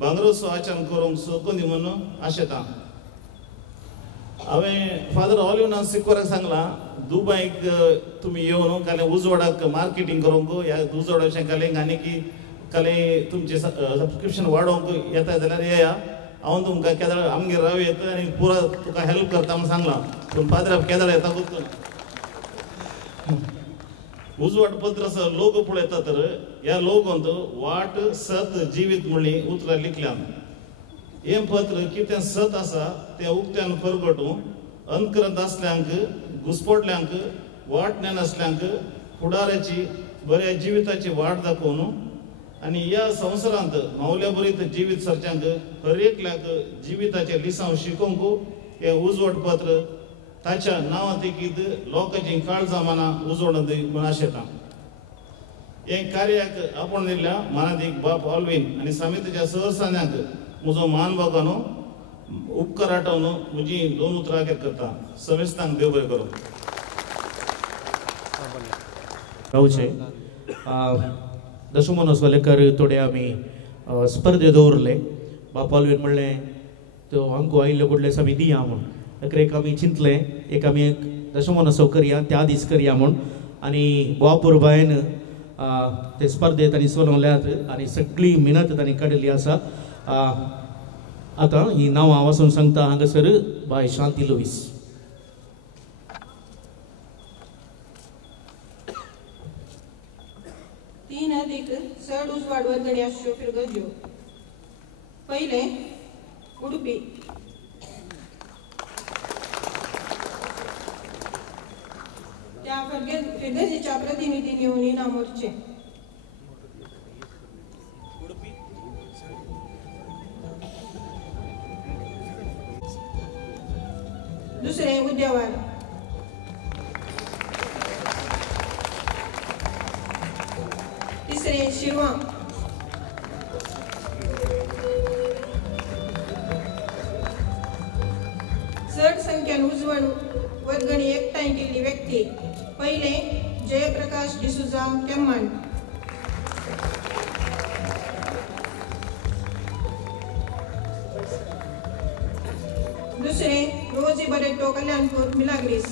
भांगरोत्सव आचरण करूंक सोकोंदी म्हणून आशेता. हांवें फादर ऑलिव्हनान सिक्वराक सांगलां दुबयक तुमी येवन काले उजवाडाक मार्केटिंग करूंक ह्या उजवाडाचें कालेंक आनी की काले तुमचें सबस्क्रिप्शन वाडोवंक येता जाल्यार येया. हांव तुमकां केदार आमगेर रावयत आनी पुरा तुका हेल्प करता म्हूण सांगलां. पूण फादर केदार येता गुर्तून उजवाड पत्र लोगो पळयता तर ह्या लोगोंत वाट सत जिवीत म्हणली उतरां लिखल्यान. हे पत्र कितें सत आसा तें उक्त्यान परगटूं अंधकृत आसल्यांक घुसपटल्यांक वाट नासल्यांक फुडाराची बऱ्या जिविताची वाट दाखोवन आनी ह्या संवसारांत मावल्या बरीत जिवीत सरच्यांक हर एकल्याक जिविताचें लिसांव शिकोवंक हें उजवाड पत्र ताच्या नांवां देखीत लोकांची काळजां मनां उजवड म्हूण आशेता. हे कार्याक आपण दिल्ल्या मानादीक बाप ऑल्वीन आनी समितीच्या सहसान्यांक म्हजो मानभागानो उपकार आठवून म्हजी 2 उतरां करता. समेस्तांक देव बरें करूं. रावचे दशमोनोत्सव लेकर थोडे आमी स्पर्धे दवरले. बाप ऑल्वीन म्हणलें तो अंको आयिल्ले कुठले आमी दिया म्हूण. एक आमी चिंतलें एक आमी दशमोनोत्सव करया त्या दीस करया म्हूण. आनी गोवापूर बायन ते स्पर्धेंत तांणी चलोवल्यात आनी सगळी मेहनत तांणी काडिल्ली आसा. आतां ही नांवां वाचून सांगता. हांगासर बाय शांती लुईस. तीन अधिक चड उजवाड वर्गणी आसच्यो फिरगज्यो. पहिले उडुपी त्या फिरगजीच्या प्रतिनिधींनी येवन इनाम मोडचें. दुसरे उद्यावार. तिसरे शिरवां. चड संख्येन उजवड वर्गणी एकठांय केल्ली व्यक्ती. पहिले जयप्रकाश डिसुजा केम्मांड. दुसरे रोजी बरेटो कल्याणपूर मिलाग्रीस.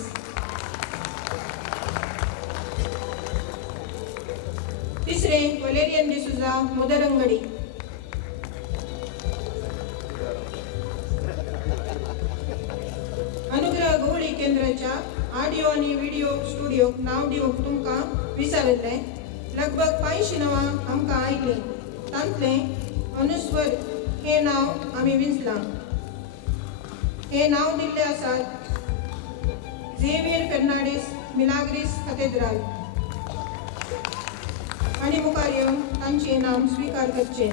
तिसरे वलेरियन डिसुजा मुदरंगडी. अनुग्रह गवळी केंद्राच्या ऑडिओ आणि व्हिडिओ स्टुडिओक नाव दिवंक तुमकां विचारले. लगभग 500 नांवां आमकां आयलीं. तांतले अनुस्वर हे नांव आमी विंचलां. हे नाव दिल्ले आसात झेवियर फेर्नांडीस मिलाग्रीस कॅथेड्रल. आनी मुखार येवन तांचे नाम स्वीकार करचे.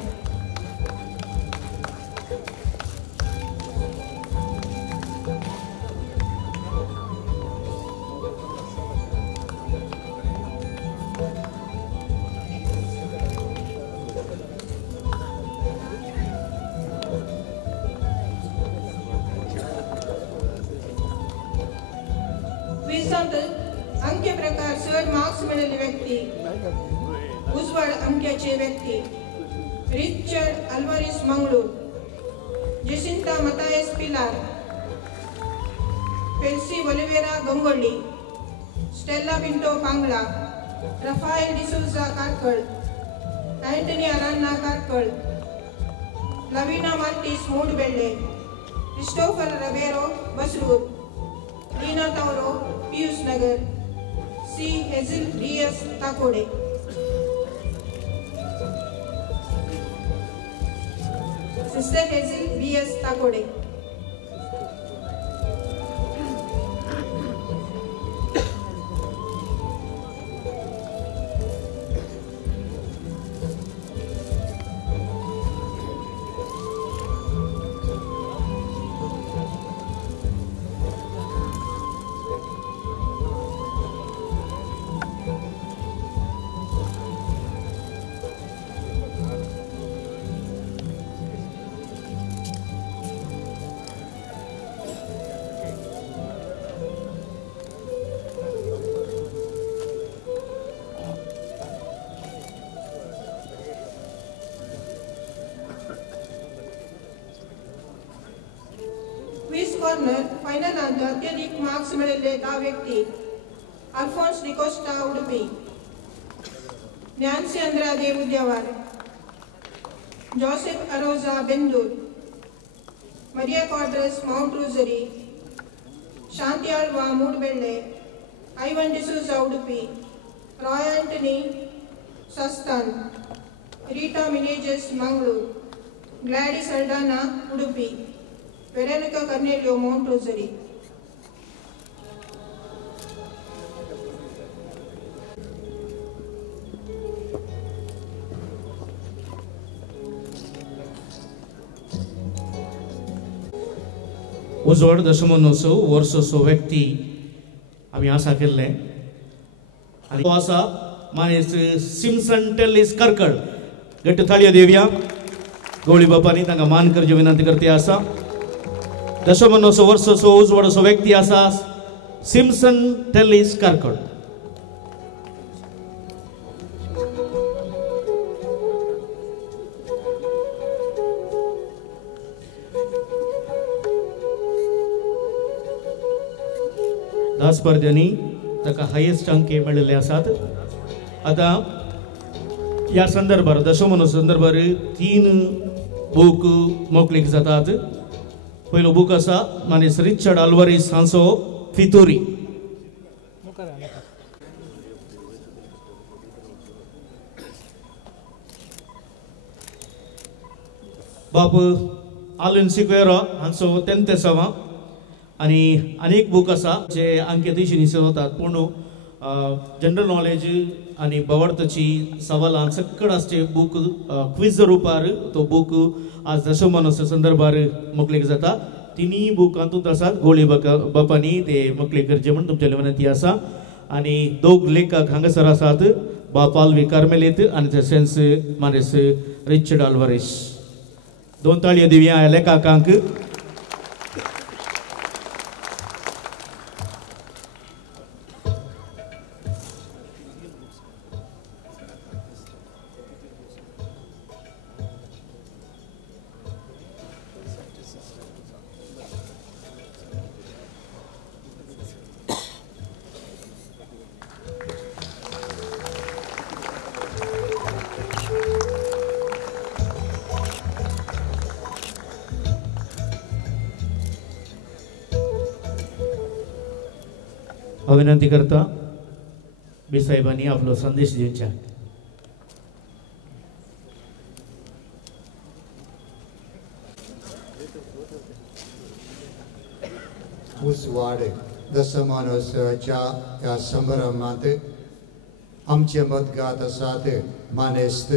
अंक्य प्रकार चड मार्क्स मिळालेली व्यक्ती. उजवाड अंक्याचे व्यक्ती Richard Alvares Mangalore. Jacinta Mathias Pilar. Pelcy Oliveira Gangolli. Stella Pinto Pangala. Raphael D'Souza Karkala. Antony Aranha Karkala. Lavina Martis Moodubelle. Christopher Ribeiro Basrur. Leena Tauro Piyush Nagar. C Hazel DS Takode. Sister Hazel DS Takode. Corner फायनलांत अत्यधिक मार्क्स मिळवले 10 व्यक्ती Alphonse D'Costa Udupi, Nancy Andrade Udyavar, Joseph Araujo Bendur, Maria Quadros Mount Rosary, Shanti Alva Moodubelle, Ivan D'Souza Udupi, Roy Antony Sastan, Rita मिनेजेस Mangalore, Gladys Aldana Udupi, Veronica Cornelio Mount Rosary. Uzvaad दशमोत्सव वर्सोसो व्यक्ती आम्ही आसा केल्ले आनी तो आसा मानेस सिमसन टेलिस करकड. गट्ट थाळयो देवया गवळी बापांनी तांकां मान करचे विनंती करते आसा. दशमोत्सव वर्सोसो उजवडसो व्यक्ती आसा सिमसन टेलिस करकड. ह्या स्पर्धेनी ताका हायेस्ट अंक मेळिल्ले आसात. आता ह्या संदर्भात दशमोत्सव संदर्भात 3 बूक मोकळीक जातात. पयलो बूक आसा मानेस रिचर्ड आल्वारेस हांचो फितोरी. बाप आलन सिक्वेरा हांचो तेंतेसावा आणि अनेक बूक आसा जे अंके दिशेन वतात पूण जनरल नॉलेज आणि बवडतची सवालां सकट आसचे बूक क्विज रुपार तो बूक आज दशमोत्सव संदर्भार मोकळीक जाता. 3 बूक हातूंत आसात. गवळी बापांनी ते मोकळीक करचे म्हण तुमचे विनंती आसा. आणि 2 लेखक हांगासर आसात बाप आल्वी कार्मेलीत आनी तशेंच मानेस रिचर्ड आल्वारेस. 2 ताळयो दिवया ह्या लेखकांक. विनंती करता बी साहेबांनी आपलो संदेश दिवचा. उसवाड दशमोत्सवाच्या ह्या संभ्रमांत आमचे मदगात आसात मानेस्त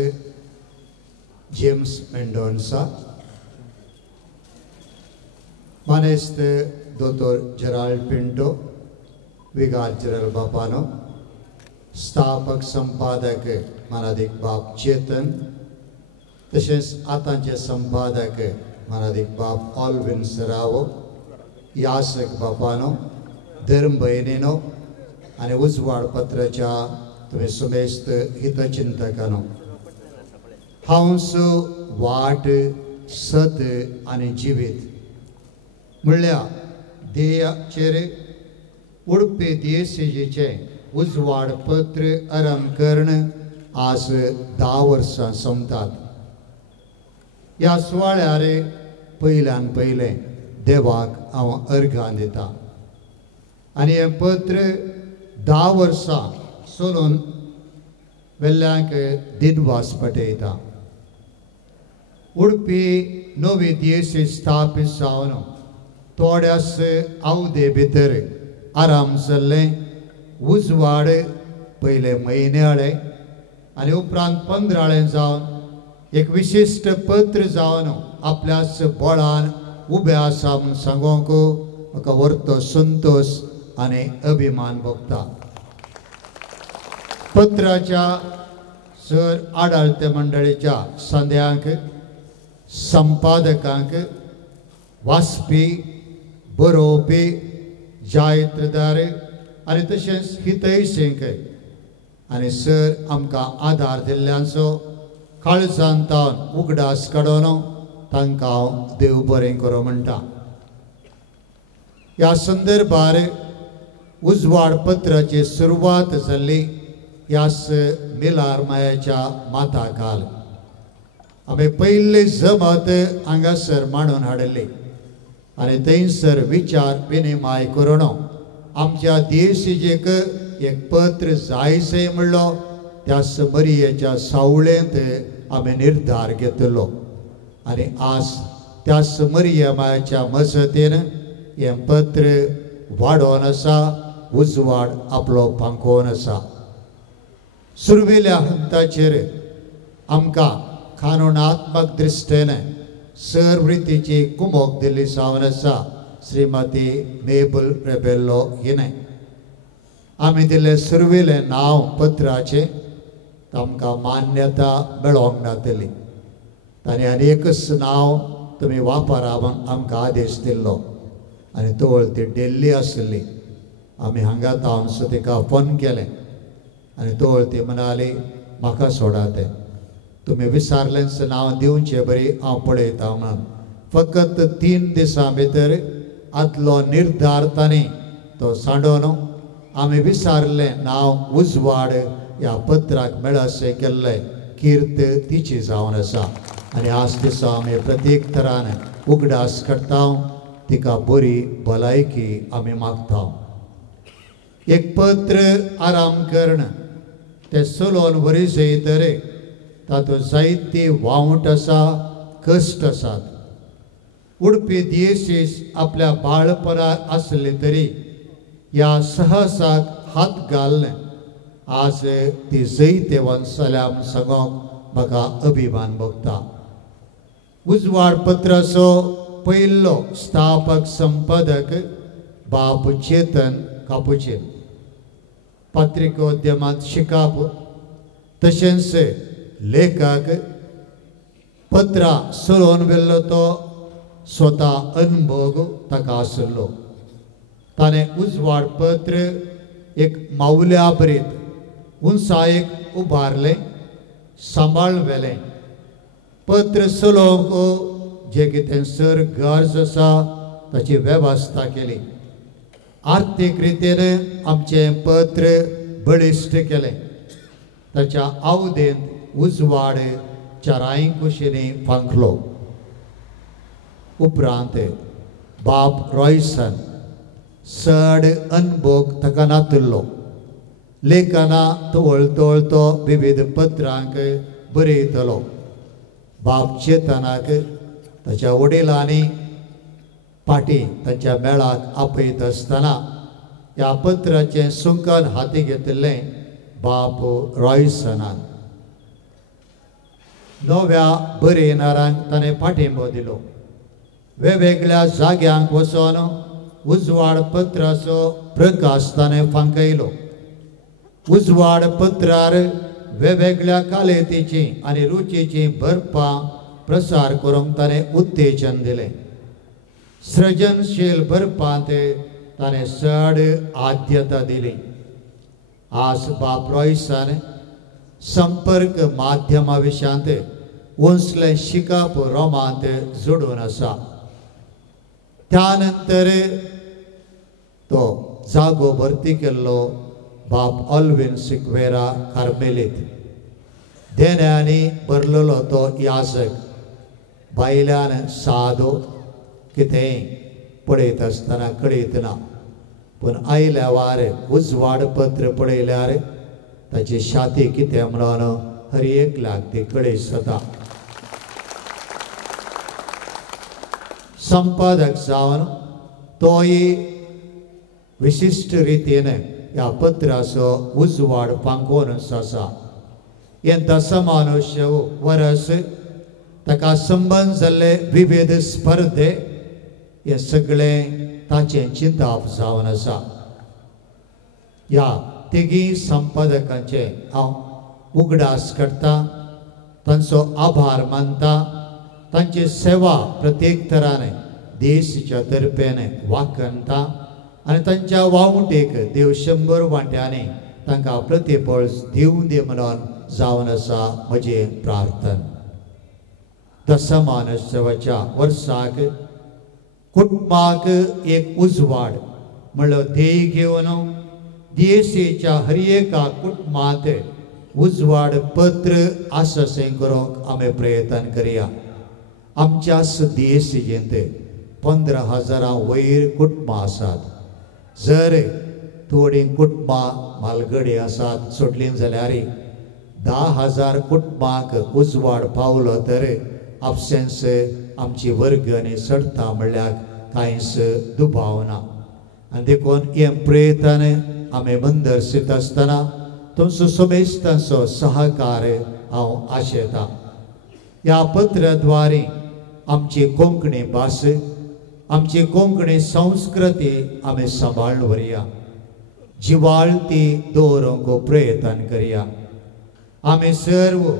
जेम्स मेंडोन्सा, मानेस्त दोतोर जेराल्ड पिंटो, विगार जनरल बापानो, स्थापक संपादक मानाधिक बाप चेतन, तशेंच आतांचे संपादक मानाधिक बाप ऑल्विन सरावो, यासक बापानो, धर्म भयणीनो आनी उजवाड पत्राच्या तुम्ही सुमेस्त हितचिंतकानो. हंस वाट सत आनी जिवीत म्हणल्या ध्येयाचेर उडपी देशेचे उजवाड पत्र आरंभ करण आज 10 वर्सां संपतात. ह्या सुवाळ्यार पयल्यान पयलें देवाक हांव अर्घां दिता आनी हें पत्र 10 वर्सां चलून वेल्ल्यांक दिनवास पठयता. उडपी नवी देश स्थापीत जावन थोड्याच अवधे भितर आराम जाल्लें उजवाड पयले म्हयन्याळे आनी उपरांत 15 जावन एक विशिश्ट पत्र जावन आपल्याच बळान उबे आसा म्हूण सांगूंक म्हाका व्हरतो संतोश आनी अभिमान भोगता. पत्राच्या सर आडाळते मंडळीच्या संध्यांक, संपादकांक, वाचपी, बरोवपी, जायत्रदार आनी तशेंच हितैषींक आनी सर आमकां आदार दिल्ल्यांचो काळजांतावन उगडास काडून तांकां हांव देव बरें करूं म्हणटा. ह्या संदर्भार उजवाड पत्राची सुरवात जाल्ली ह्याच मिलार मायाच्या माता काल आमी पयले जमत हांगासर मांडून हाडले आनी थंयसर विचार विनिमय करून आमच्या देशीजेक एक पत्र जायसे म्हणलो त्या मरियेच्या सावळेंत आमी निर्धार घेतलो आनी आज त्या मरियमाच्या मसतीन हें पत्र वाडोवन आसा उजवाड आपलो पांकोवन आसा सुरविल्या हंताचेर आमकां कानुनात्मक दृश्टेन सर्वृत्तीची कुमोक दिल्ली जावन आसा श्रीमती मेबल रेबेल्लो हिणें आमी दिल्लें सुरविलें नांव पत्राचें तांकां मान्यता मेळोंक ना दिली ताणें आनी एकच नांव तुमी वापरा म्हूण आमकां आदेश दिल्लो आनी तोळ ती दिल्ली आसली आमी हांगा तावन तिका फोन केलें आनी तोळ ती म्हणाली म्हाका सोडा तें तुमी विचारलेंच नांव दिवचें बरी हांव पळयता म्हणून फकत 3 दिसां भितर आदलो निर्धार तांणी तो सांडोवन आमी विचारलें नांव उजवाड ह्या पत्राक मेळासे केल्लें कीर्त तिची जावन आसा आनी आज दिसा आमी प्रत्येक तरान उगडास करता तिका बरी भलायकी आमी मागता एक पत्र आराम करण ते चलोवन बरी जैतर तातूंत जायती वावट आसा कश्ट आसात उडपी दियेशीस आपल्या बाळपणांत आसली तरी ह्या सहसाक हात घालले आज ती जैते वंशल्याम सांगोंक म्हाका अभिमान भोगता उजवाड पत्राचो पयलो स्थापक संपादक बाप चेतन कापुचीन पत्रिकोद्यमांत शिकाप तशेंच लेखक पत्रां चलोवन वेल्लो तो स्वता अनुभव ताका आसलो ताणें उजवाड पत्र एक मावल्या बरीत उंचायेक उबारलें सांबाळ व्हेलें पत्र चलोवंक जे कितें सर गरज आसा ताची वेवस्था केली आर्थीक रितीन आमचें पत्र बळिश्ट केलें ताच्या आवदेंत उजवाड 4 कुशींनी फांकलो उपरांत बाप रॉयसन चड अनुभव ताका नातल्लो लेखना तोळ तो विविध पत्रांक बरयतलो बाप चेतनाक ताच्या वडिलांनी पाटी ताच्या मेळाक आपयत आसतना ह्या पत्राचें सुंकन हाती घेतिल्लें बाप रॉयसनान नव्या बरयणाऱ्यांक ताणें पाठिंबो दिलो वेगवेगळ्या जाग्यांक वचोन उजवाड पत्राचो प्रकाश ताणें फांकयलो उजवाड पत्रार वेगवेगळ्या कालेतीची आनी रुचीची बरपां प्रसार करूंक ताणें उत्तेजन दिलें सृजनशील बरपांत ताणें चड आद्यता दिली आज बाप रॉयसन संपर्क माध्यमा विशयांत वंसलें शिकप रोमांत जोडून आसा त्या नंतर तो जागो भरती केल्लो बाप ऑल्विन सिक्वेरा कार्मेलीत देण्यांनी भरलेलो तो याजक बायल्यान सादो कितेंय पळयत आसतना कळयत ना पूण आयल्या वार उजवाड पत्र पळयल्यार ताची छाती कितें म्हणून हर एकल्याक ती कळीत जाता संपादक जावन तोय विशिश्ट रितीन ह्या पत्राचो उजवाड पांकोवन आसा हे दशमानुष्य वर्स ताका संबंद जाल्ले विविध स्पर्धे हे सगळें ताचें चिंतप जावन आसा ह्या तिगी संपादकांचे हांव उगडास करता तांचो आभार मानता तांची सेवा प्रत्येक तरान देशाच्या तर्फेन वाखणटा आनी तांच्या वावुटेक देव 100 वांट्यांनी तांकां प्रतिफळ दिवं दी म्हणून जावन आसा म्हजें प्रार्थना दशमानोत्सवाच्या वर्साक कुटुंबाक एक उजवाड म्हणलं ध्येय घेवन देशेच्या हर एका कुटुंबात उजवाड पत्र आसासे करूंक आमी प्रयत्न करया. आमच्याच देशेंत 15,000 वयर कुटुंबां आसात. जर थोडी कुटुंबां म्हालगडी आसात सोडली जाल्यार 10,000 कुटुंबांक उजवाड पावलो तर आपसेन्स आमची वर्गणी सडटा म्हणल्यार कांयच दुबाव ना. आनी देखून हे प्रयत्न आमी बंदरशीत आसतना तुमचो समेस्तांचो सहकार हांव आशेतां. ह्या पत्राद्वारे आमची कोंकणी भास आमची कोंकणी संस्कृती आमी सांबाळून व्हरया. जिवाळती दवरूंक प्रयत्न करया. आमी सर्व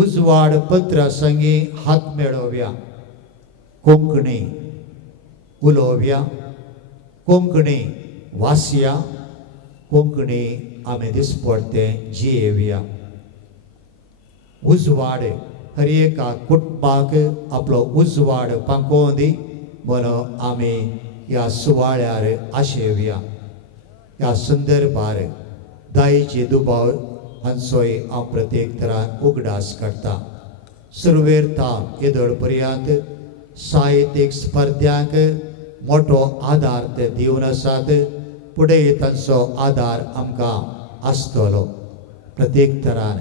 उजवाड पत्रा संगी हात मेळोवया. कोंकणी उलोवया, कोंकणी वाचया, कोंकणी आमी दिसपडतें जियेवया. उजवाड हर एका कुटुंबाक आपलो उजवाड पांकोवन दी म्हणून आमी ह्या सुवाळ्यार आशेवया. ह्या संदर्भार दायेचे दुबाव हांचोय हांव प्रत्येक तरान उगडास करता. सुरवेरता येदोळ पर्यंत साहित्यीक स्पर्ध्यांक मोठो आदार ते दिवन आसात. फुडें तांचो आदार आमकां आसतलो. प्रत्येक तरान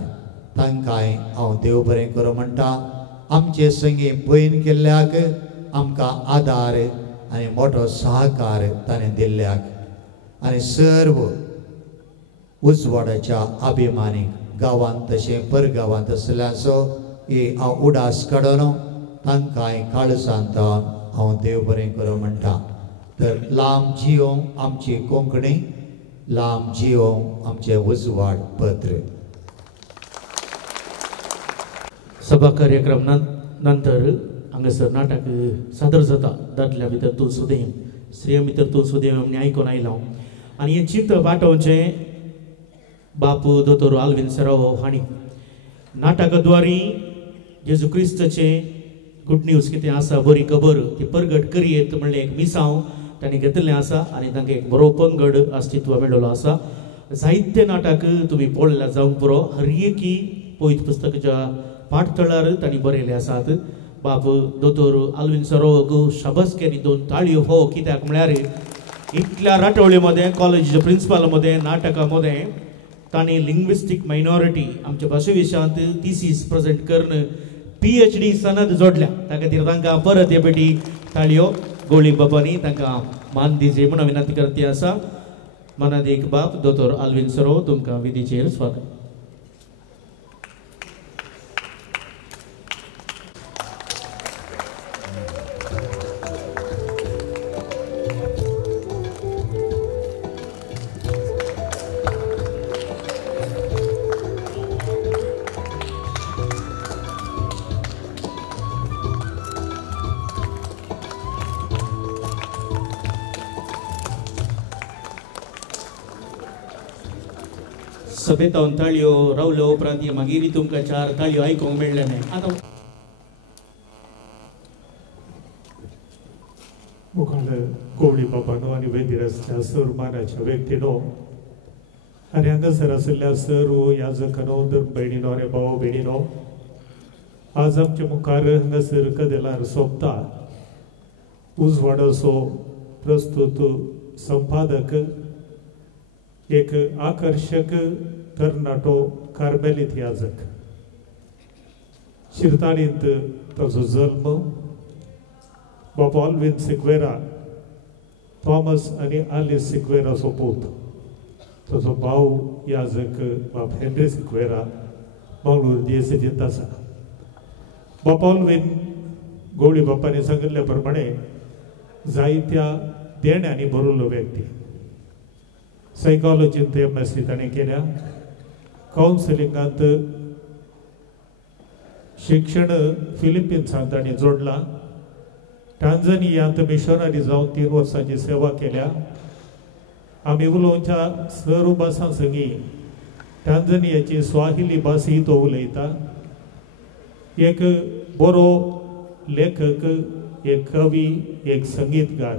तांकांय हांव देव बरें करूं म्हणटा. आमचे संगी भयण केल्ल्याक आमकां आदार आनी मोठो सहकार ताणें दिल्ल्याक आनी सर्व उजवाडाच्या अभिमानीक गांवांत तशें परगांवांत आसल्याचो ही हांव उडास काडून तांकांय काळजांत हांव देव बरें करूं म्हणटा. तर लांब जियो आमची कोंकणी, लांब जियो आमचे उजवाड पत्र. सभा कार्यक्रम नंतर हांगासर नाटक सादर जाता. दादल्या भितर तूं सुदेव, स्त्रिया भितर तूं सुदेव आमी आयकून आयलां. आनी हें चित्र वांटोवचें बापू दोतोर आल्विन सराव हांणी नाटकाद्वारे जेजू क्रिस्ताचे गुड न्यूज कितें आसा बरी खबर ती परगट करीत म्हणलें एक मिसांव ताणें घेतलें आसा आनी तांकां एक बरो पंगड अस्तित्व मेळिल्लो आसा. जायते नाटक तुमी पळयल्यार जावंक पुरो. हर एकी पयत पुस्तकाच्या पाठतळार तांणी बरयले आसात. बापू दोतोर आल्विन सरोवक शाबासकेरी 2 ताळयो हो. कित्याक म्हळ्यार इतल्या राटोवळे मध्ये कॉलेजीच्या प्रिन्सिपाल मध्ये नाटकामध्ये तांणी लिंग्विस्टीक मायनॉरिटी आमच्या भाशे विशयांत थिसीस प्रेजेंट करून PhD सनद जोडल्या. त्या खातीर तांकां परत हे पेटी ताळयो गोळी बाबांनी तांकां मान दिजे म्हणून विनंती करती आसा. मनादीक बाप दोतोर आल्विन सरो तुमकां विधीचेर स्वागत. सभेत ताळयो रावल्यो उपरांत मागीर तुमकां 4 ताळयो आयकूंक मेळ्ळे न्ही. आतां मुखार कोवळी बापानो आनी वेदीर आसल्या सर मानाच्या व्यक्तीनो आनी हांगासर आशिल्ल्या सर्व याजकानो धर्म भयणीनो आनी भाव भयणीनो, आज आमच्या मुखार हांगासर कदेलार सोंपता उजवाडाचो प्रस्तुत संपादक एक आकर्षक तरणाटो कार्मेलीत याजक. शिरताणींत ताचो जल्म बाब ऑल्विन सिक्वेरा, थॉमस आनी आलिस सिक्वेराचो पूत. ताचो भाव याजक बाब हेनरी सिक्वेरा मंगळूर दियेसेजींत आसा. बाब ऑल्विन गवळी बापांनी सांगिल्ले प्रमाणे जायत्या देण्यांनी भरिल्लो व्यक्ती. सायकॉलॉजींत MSc ताणें केल्या. कावन्सिलिंगांत शिक्षण फिलिपिन्सांत ताणें जोडलां. टांझानियांत मिशनरी जावन 3 वर्सांची सेवा केल्या. आमी उलोवच्या सर्व भासां संगी टांझानियाची स्वाहिली भास ही तो उलयता. एक बरो लेखक एक कवी, एक संगीतकार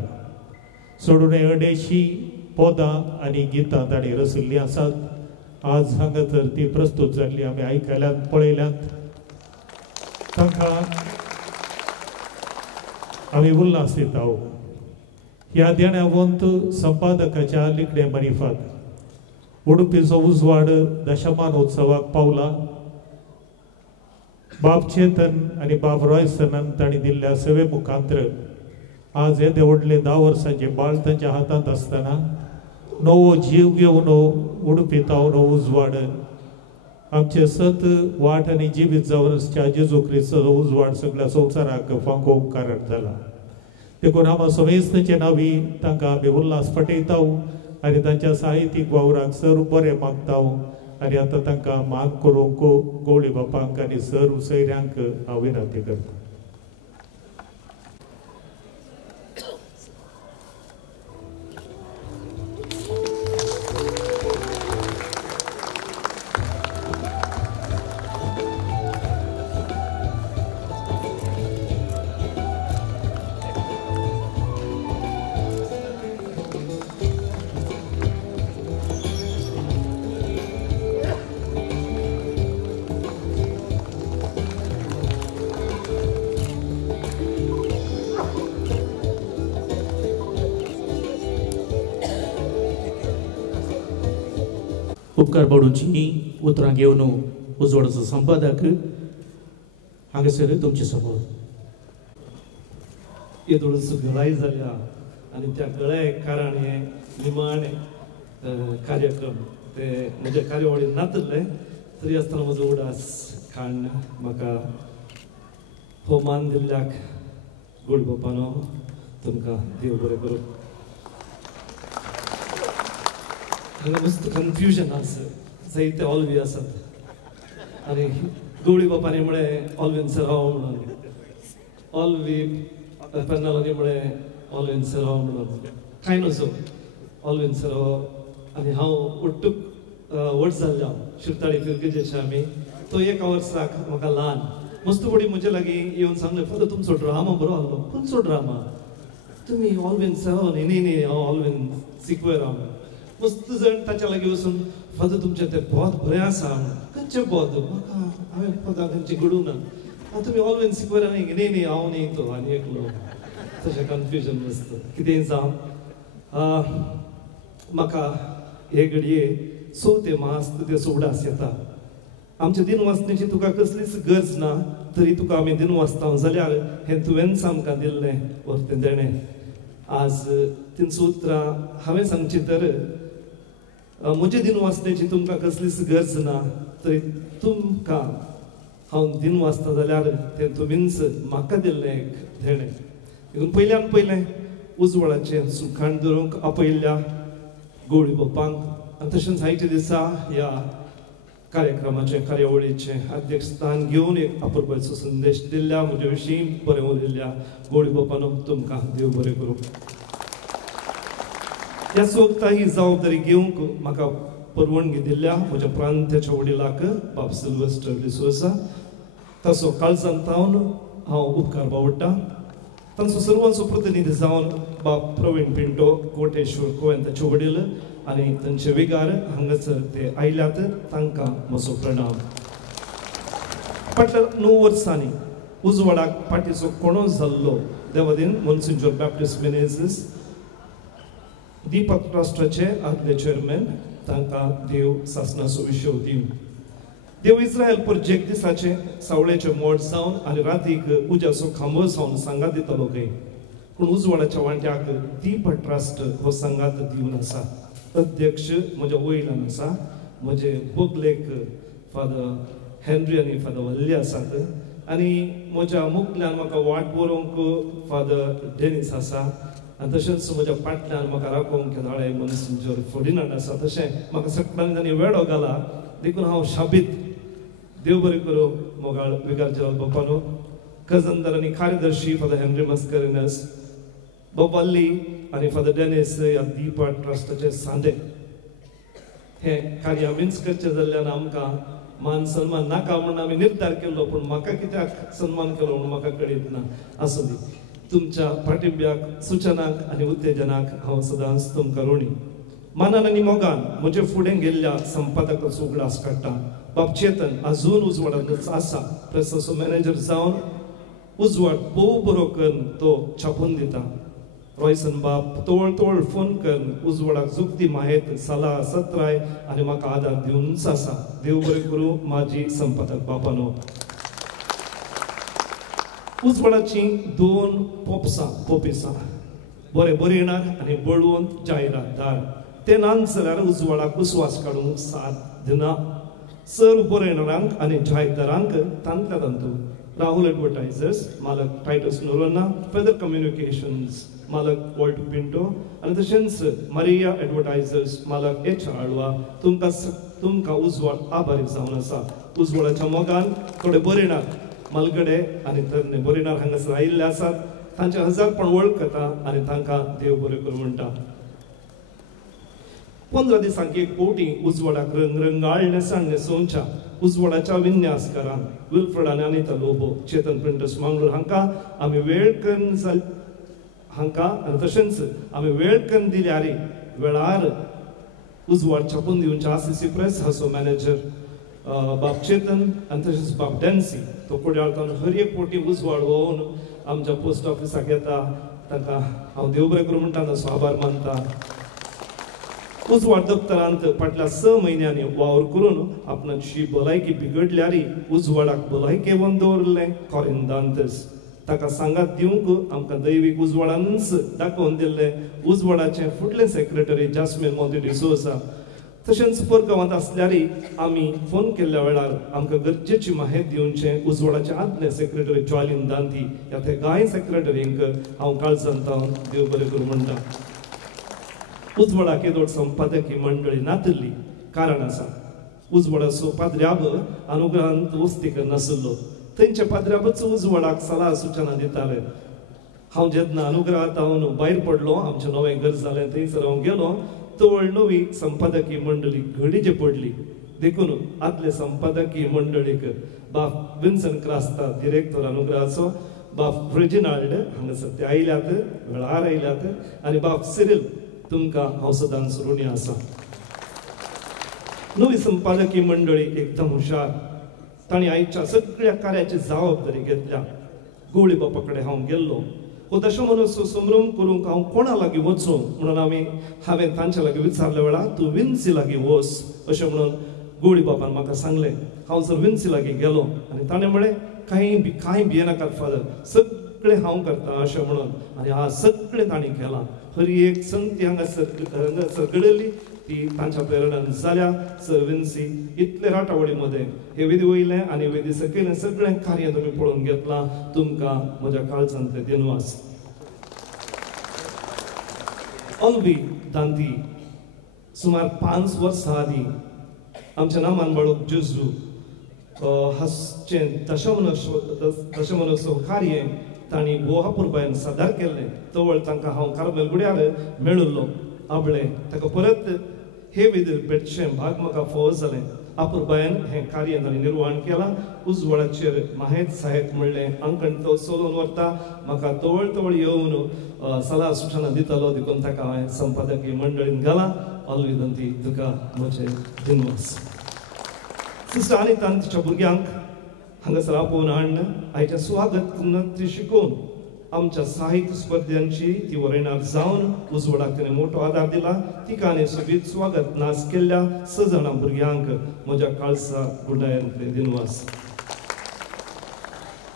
सोडून अडेशी पदां आणि गितां ताणें रचिल्लीं आसात। आज हांगासर ती प्रस्तुत जाल्ली आमी आयकल्यात पळयल्यात। तांकां आमी उल्हास दिता। ह्या देण्यावंत संपादकाच्या लिखणे मारिफत उडुपीचो उजवाड दशमानोत्सवाक पावला। बाब चेतन आणि बाब रॉयसनान तांणी दिल्ल्या सेवे मुखांतर आज येदे व्हडले 10 वर्सांचे बाळ तांच्या हातांत आसतना नवो जीव घेवन उडपी तावनो उजवाड आमचे सत वाट आणि जिवीत जावनच्या जेजू क्रिस्ताचो उजवाड सगळ्या संवसाराक फांको उपकारक जाला। देखून आमी समेस्तचे नावी तांकां आमी उल्हास पटयता आनी तांच्या साहित्यीक वावराक सर बरें मागता आनी आतां तांकां मान करूंक गवळी बापांक आनी सर्व सैऱ्यांक हांव विनंती करता। उपकार पडूची उतरां घेवन उजवाडाचो संपादक हांगासर तुमचे समोर येदोळस गळाई जाल्या आनी त्या गळ्याक कारण हे निमाणे कार्यक्रम ते म्हज्या कार्यावळीन नातले तरी आसतना म्हजो उडास खाण म्हाका हो मान दिल्ल्याक गोड बापानो तुमकां देव बरें करूं। हांगा मस्त कन्फ्युजन आसा जायते ऑल्वी आसात आनी गवळी बापानी म्हळें ऑल्वीन सराव म्हणून ऑल्वी पेन्नालांनी म्हळें ऑल्वीन सराव म्हणून कांय नजो ऑल्वीन सराव आनी हांव उट्टूक व्हड जाल्ले हांव शिरताळी फिरकेजेचे आमी तो 1 वर्साक म्हाका ल्हान मस्त बडी म्हजे लागीं येवन सांगलें फादर तुमचो ड्रामा बरो आहलो खंयचो ड्रामा तुमी ऑल्वीन सराव न्ही न्ही हांव ऑल्वीन सिक्वेर हांव मस्त जण ताच्या लागीं वचून फादर तुमचें तें पोद बरें आसा खंयचें पोद म्हाका हांवें पोदां खंयचें घडूं ना तुमी ऑल्वेन सिक्वेरा न्ही न्ही न्ही हांव न्ही तो आनी एकलो तशें कन्फ्युजन मस्त कितेंय जावं म्हाका हे घडये चवथे मास तेचो उडास येता। आमच्या दिनवासनेची तुका कसलीच गरज ना तरी तुका आमी दिन वाचता जाल्यार हें तुवेंच आमकां दिल्लें व्हरतें देणें। आज तिनसूं उतरां हांवें सांगची तर म्हजे दिन वाचण्याची तुमकां कसलीच गरज ना तरी तुमकां हांव दिन वाचता जाल्यार तें तुमीच म्हाका दिल्लें एक देणें। देखून पयल्यान पयलें उजवाडाचें सुखाण धरूंक आपयल्ल्या गवळी बापांक आनी तशेंच जायते दिसा ह्या कार्यक्रमाचे कार्यावळीचे अध्यक्षस्थान घेवन एक अपुरबायचो संदेश दिल्ल्या म्हजे विशीं बरें उलयल्ल्या गवळी बापानो तुमकां देव बरें करूं। ह्या वक्ता ही जबाबदारी घेवंक म्हाका परवानगी दिल्ल्या म्हज्या प्रांताच्या वडिलाक बाब सिल्वेस्टर डिसोजा ताचो काळजांत तावन हांव उपकार बावडटा। तांचो सर्वांचो प्रतिनिधी जावन बाब प्रवीण पिंटो कोटेश्वर गोंयान ताचे वडील आनी तांचे विगार हांगासर ते आयल्यात तांकां म्हजो प्रणाम। फाटल्या 9 वर्सांनी उजवाडाक पार्टीचो कोणो जाल्लो देवादीन मोन्सिंजोर बॅप्टिस्ट मेनेझीस दीपक ट्रस्टाचे आदले चेअरमॅन तांकां देव सासणाचो विशव दिवं। देव इस्रायल प्रोजेक्ट दिसाचे सावळेचे मोड जावन आनी रातीक उज्याचो खांबो जावन सांगात दितालो खंय पूण उजवाडाच्या वांट्याक दीप ट्रस्ट हो सांगात दिवन आसा। अध्यक्ष म्हज्या वयल्यान आसा म्हजे बोगलेक फादर हेनरी आनी फादर वल्ली आसात आनी म्हज्या मुखल्यान म्हाका वाट व्हरूंक फादर डेनिस आसा आनी तशेंच म्हज्या फाटल्यान म्हाका राखोवंक केदाळे मोन्सिंजोर फर्डिनांड आसा। तशें म्हाका सगळ्यांनी तांणी वेळो घाला देखून हांव शाबीत देव बरें करूं मोगाळ विकार जलाल बापानो खजनदार आनी कार्यदर्शी फादर हेनरी मस्करिनस बाबाल्ली आनी फादर डेनिस ह्या दीपा ट्रस्टाचे सांदे हे कार्य आमीच करचें जाल्ल्यान आमकां मान सन्मान नाका म्हणून आमी निर्धार केल्लो पूण म्हाका कित्याक सन्मान केलो म्हणून म्हाका कळीत ना आसूं दी। तुमच्या पाठिंब्याक सुचनाक आनी उत्तेजनाक हांव सदांच तुमकां ऋणी. मानान आनी मोगान म्हजे फुडें गेल्ल्या संपादकाचो उगडास काडटा. बाब चेतन अजून उजवाडांतच आसा. प्रेसाचो मॅनेजर जावन उजवाड भोव बरो करून तो छापून दिता. रॉयसन बाब तोळ फोन करून उजवाडाक जुगती माहेत सला सत्राय आनी म्हाका आदार दिवनच आसा. देव बरें करूं माजी संपादक बापानो. उजवाडाची 2 पोपिसां बरे बरयणार आनी बळवंत जायरातदार. ते नात जाल्यार उजवाडाक उस्वास काडूंक साथ दिना. सर बरयणारांक आनी जायरातदारांक तांतल्या तांतू. राहुल एडवर्टायझर्स मालक टायटस नोरोना, फेदर कम्युनिकेशन्स मालक वॉल्ट पिंटो आनी तशेंच मारिया एडवर्टायझर्स मालक एच आळवा तुमकां उजवाड आभारी जावन आसा. उजवाडाच्या मोगान थोडे बरयणार मलगडे आनी तरणे बरयणार हांगासर आयिल्ले आसात. तांचे हजारपण वळखता आनी तांकां देव बरें करूं म्हणटा. 15 दिसांक एक पोटी उजवाडाक रंगाळ नेसाण न्हेसोवच्या उजवाडाच्या विन्यासकारांक विल्फ्रेड आनी अनिता लोबो, चेतन प्रिंटर्स मंगळूर हांकां आमी वेळ करून हांकां आनी तशेंच आमी वेळ करून दिल्यार वेळार उजवाड छापून दिवचे आरसीसी प्रेस हाचो मॅनेजर बाब चेतन आनी तशेंच बाब डॅन्सी तो कोड्याळतान हर एक पोटी उजवाड व्होवन आमच्या पोस्ट ऑफिसाक येता. तांकां हांव देव बरें करूं म्हणटा, ताचो आभार मानता. उजवाड दप्तरांत फाटल्या 6 म्हयन्यांनी वावर करून आपणाची भलायकी बिगडल्यार उजवाडाक भलायकेवन दवरलें कॉरिंदांतस. ताका सांगात दिवंक आमकां दैवीक उजवाडानच दाखोवन दिल्लें उजवाडाचे फुडले सेक्रेटरी जास्मिन मोदी डिसोसा. तशेंच परगांवांत आसल्यार आमी फोन केल्ल्या वेळार आमकां गरजेची माहिती दिवचें उजवाडाचे आदले सेक्रेटरी जॉलिन दांती ह्या ते गाय सेक्रेटरींक हांव काळजांत देव बरें करूं म्हणटा. उजवाडाक येदोड संपादकी मंडळी नातिल्ली कारण आसा. उजवाडाचो पाद्र्याब अनुग्रहांत वस्तीक नासलो. थंयच्या पाद्र्याबच उजवाडाक सलाह सुचना दिताले. हांव जेन्ना अनुग्रहांत हांव भायर पडलो, आमचें नवें घर जालें, थंयसर हांव गेलो, तवळ नवी संपादकी मंडळी घडीची पडली. देखून आदले संपादकी मंडळीक बाब विन्सन क्रास्ता डिरेक्टर अनुग्रहाचो, बाब फ्रेजिनाल्ड हांगासर ते आयल्यात, वेळार आयल्यात, आनी बाब सिरिल तुमकां हांव सदांच ऋणी आसा. नवी संपादकी मंडळी एकदम हुशार. तांणी आयच्या सगळ्या कार्याची जबाबदारी घेतल्या. गवळी बापा कडेन हांव गेल्लो. हो दशमनोत्सव समारंभ करूंक हांव कोणा लागीं वचूं म्हणून हांवें तांच्या लागीं विचारल्या वेळार तूं विन्सी लागीं वच अशें म्हणून गवळी बापान म्हाका सांगलें. हांव जर विन्सी लागीं गेलो आनी ताणें म्हळें कांय भियेनाकात फादर, सगळें हांव करता अशें म्हणून. आनी आज सगळें तांणी केलां. हर एक संगती हांगासर घडयली ती तांच्या प्रेरणान जाल्या. सर विन्सी इतले राटावडी मध्ये हे विधी वयलें आनी विधी सकयलें सगळें कार्य तुमी पळोवन घेतलां. तुमकां म्हज्या काळजांतले दिनवास. ऑल्वी दांती सुमार 5 वर्सां आदीं आमच्या नामान बाळूक जेजू हाचें दशमनोत्सव कार्य तांणी बोहापूरबायन सादर केल्लें. तवळ तांकां हांव कार्मेलगुड्यार मेळिल्लो. आबळे ताका परत हे विधी भेटचें भाग म्हाका फोव जालें. आपूरबायन हें कार्य तांणी निर्वहण केलां. उजवाडाचेर माहेत साहेब म्हणलें अंकण तो चलोवन व्हरता. म्हाका तवळ येवन सलाह सुचना दितालो. देखून ताका हांवें संपादकी मंडळीन घालां. ऑल्वी दांती तुका म्हजें दिनवास. सिस्टर अनिता तिच्या भुरग्यांक हांगासर आपोवन हाडन आयच्या सुवागत शिकोवन आमच्या साहित्य स्पर्धांची ती वरयणार जावन उजवाडाक तिणें मोठो आदार दिला. तिका आनी सोबीत स्वागत नाच केल्ल्या 6 जाणां भुरग्यांक म्हज्या काळसा गुडायंतले दिनवास.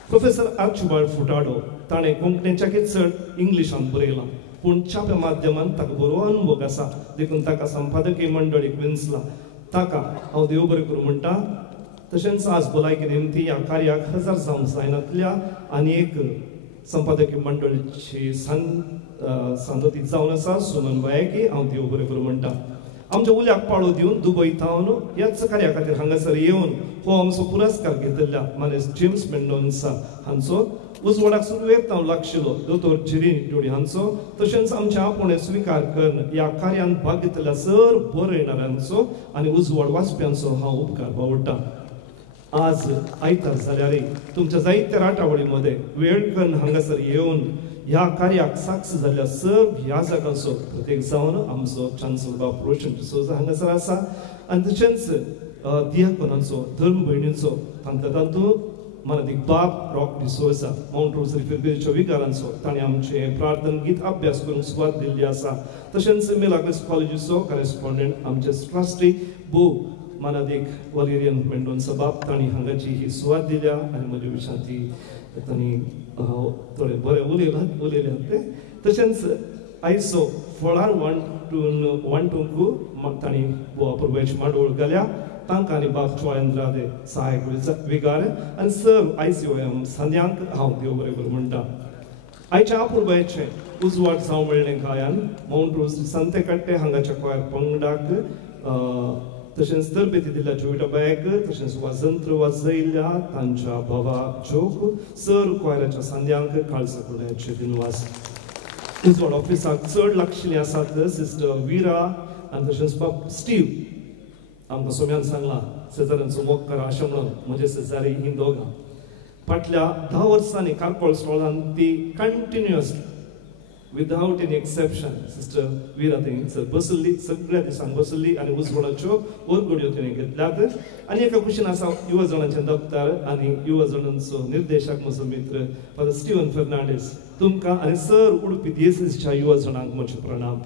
प्रोफेसर आर्चिबाल्ड फुटाडो ताणें कोंकणीच्याकीच चड इंग्लिशांत बरयलां. पूण छाप्या माध्यमांत ताका बरो अनुभव आसा. देखून ताका संपादकी मंडळीक विंचला. ताका हांव देव बरें करूं म्हणटा. तशेंच आज भलायकी निमती ह्या कार्याक 1000 जावंक जायनातल्या आनी एक संपादकी मंडळीची सांगती जावन आसा. सुमन बायकी हांव देव बरें करूं म्हणटा. आमच्या उल्याक पाळो दिवन दुबयतावन ह्याच कार्या खातीर हांगासर येवन हो आमचो पुरस्कार घेतिल्ल्या मानेस जेम्स मेंडोन्सा हांचो, उजवाडाक सुरवेक हांव लागशिल्लो दोतोर जिरी जोडी हांचो, तशेंच आमच्या आपुणे स्विकार करून ह्या कार्यांत भाग घेतिल्ल्या सर बरयणाऱ्यांचो आनी उजवाड वाचप्यांचो हांव उपकार बावडटा. आज आयतार जाल्यार तुमच्या जायत्या राटावळी मध्ये वेळ करून हांगासर येवन ह्या कार्याक साक्ष जाल्ल्या सर्व ह्या जागांचो प्रत्येक जावन आमचो चान्सलर बाब रोशन डिसोजा हांगासर आसा आनी तशेंच दियाकोनांचो धर्म भयणींचो तांतू मानदीक बाब रॉक डिसोजा माउंट रोजरी फिरबेच्या विकारांचो ताणें आमचें प्रार्थना गीत अभ्यास करूंक सुवात दिल्ली आसा तशेंच मिलाग्रेस कॉलेजीचो करेस्पॉन्डंट आमचे ट्रस्टी भू मानदीक वलेरियन मेंडोन्सा बाब तांणी हांगाची ही सुवात दिल्या आनी म्हज्या विशयां ती तांणी थोडे बरे उलयल्यात ते तशेंच आयचो फळार वांटूंक तांणी बुवा पुरबायची मांडोळ घाल्या तांकां आनी बाब चोळेंद्रादे सहायक विकार आनी सर्व ICOM सांद्यांक हांव देव बरें करूं म्हणटा आयच्या पुरबायचें उजवाड जावं मेळ्ळें गोंयान माउंट रोज संतेकट्टे हांगाच्या कोयर पंगडाक तशेंच तरबेती दिल्ल्या जोविटाबायक तशेंच वाजंत्र वाजयल्या तांच्या भावाच्योक सर्व कोयराच्या सांद्यांक काळजाकुर्ल्याचे दिनवास उजवाड ऑफिसाक चड लागशिल्लीं आसात सिस्टर विरा आनी तशेंच बाब स्टीव आमकां सोम्यान सांगलां शेजाऱ्यांचो मोग करा अशें म्हणून म्हजे शेजारी हीं दोगां फाटल्या 10 वर्सांनी कारकोळ स्टॉलान ती continuous without any exception sister Vera थंय बसल्ली सगळ्या दिसांक बसल्ली आनी उजवाडाच्यो वरगड्यो तिणें घेतल्यात आनी एका कुशीन आसा युवा जणांचें दफ्तर आनी युवा जणांचो निर्देशक म्हजो मित्र फादर स्टीवन फर्नांडीस तुमकां आनी सर्व उडपी DSSच्या युवा जणांक म्हजे प्रणाम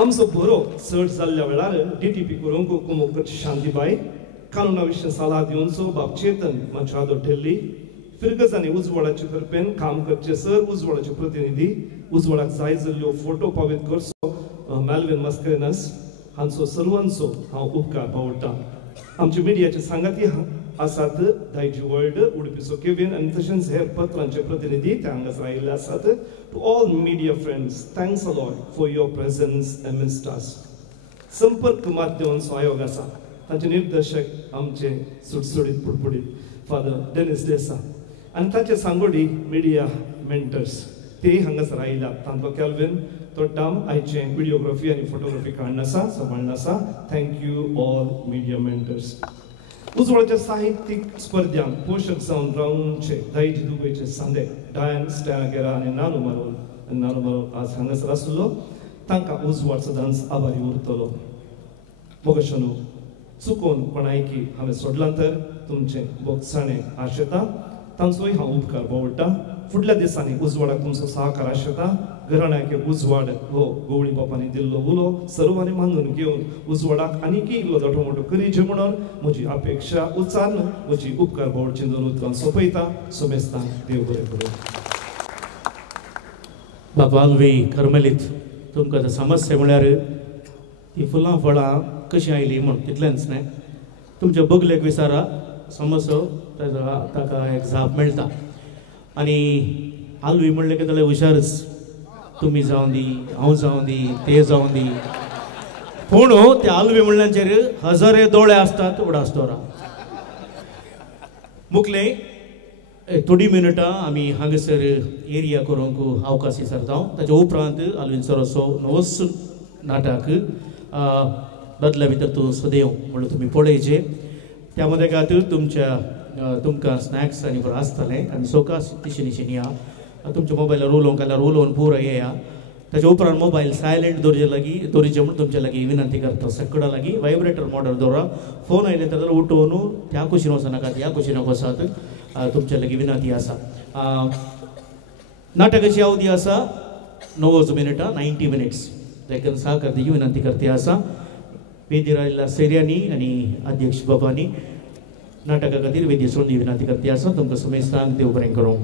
आमचो बरो चड जाल्ल्या वेळार DTP करूंक कुमोकट शांतीबाई कानुना विशीं सल्ला दिवनचो बाब चेतन म्हाज्या आदो ठेल्ली फिरगज आनी उजवाडाचे तर्फेन काम करचे सर्व उजवाडाचे प्रतिनिधी उजवाडाक जाय जाल्ल्यो फोटो पावीत करचो मॅल्विन मस्करेनस हांचो सर्वांचो हांव उपकार बावडटां आमचे मिडियाचे सांगाती आसात दायजी वर्ल्ड उडपीचो केविन आनी तशेंच हेर पत्रांचे प्रतिनिधी ते हांगासर आयिल्ले आसात to all media friends thanks a lot for your presence amidst us संपर्क माध्यमांचो आयोग आसा तांचे निर्देशक आमचे सुटसुडीत पुडपुडीत फादर डेनिस देसाय आनी ताचे सांगोडी मिडिया मेंटर्स ते हांगासर आयल्यात तांचो कॅल्विन तोट्टाम आयचे विडियोग्राफी आनी फोटोग्राफी काडून आसा सांबाळून आसा थँक्यू ऑल मिडिया मेंटर्स उजवाडाच्या साहित्यीक स्पर्धांक पोषक जावन रावचे दायजी दुबयचे सांदे डायन स्टॅगेरा आनी नानू मारोल आज हांगासर आसलो तांकां उजवाड सदांच आभारी उरतलो मोगशनू चुकोवन कोणायकी हांवें सोडलां तर तुमचें बोगसाणें आशेता तांचोय हांव उपकार बावडटां फुडल्या दिसांनी उजवाडाक तुमचो सहकार आशेता घराण्याके उजवाड हो गवळी बापांनी दिल्लो उलो सर्वांनी मानून घेवन उजवाडाक आनीक इल्लो दोटो मोठो करीचे म्हणून म्हजी अपेक्षा उच्चारन म्हजी उपकार बावडची दोन उतरां सोंपयता सोमेस्तां देव बरें करूं बाबा अल्वी करमेलीत तुमकां समस्या म्हळ्यार ती फुलां फळां कशी आयली म्हण तितलेंच न्हय तुमच्या बगलेक विचारा समस्या ताका एक जाप मेळटा आनी आल्वी म्हणलें की जाल्यार हुशारच तुमी जावं दी हांव जावं दी ते जावं दी पूण त्या आल्वी म्हणल्याचेर हजारे दोळे आसतात उडासतोरा मुखले थोडी मिनटां आमी हांगासर एरिया करूंक अवकाशी सरता ताच्या उपरांत आल्वीन सरोसो नवोस नाटक बदल्या भितर तूं सदैव म्हणून तुमी पळयचे त्या मदेगात तुमकां स्नॅक्स आनी बरें आसतलें आनी सोकास दिशेन या तुमच्या मोबायलार उलोवंक जाल्यार उलोवन पुरो येया ताच्या उपरांत मोबायल सायलेंट दवरचे म्हूण तुमचे लागीं विनंती करता सगळ्या लागीं वायब्रेटर मोडर दवरा फोन आयले जाल्यार उठोवन त्या कुशीन वचनाकात ह्या कुशीनाक वसात तुमचे लागीं विनंती आसा नाटकाची अवधी आसा 9 मिनटां 90 मिनिट्स देखून सहकार दिवची विनंती करते आसा वेदीर आयिल्ल्या सेर्यांनी आनी अध्यक्ष बाबांनी नाटका खातीर वेदी सोडणी विनंती करते आसा तुमकां समेस्तांक देव बरें करूं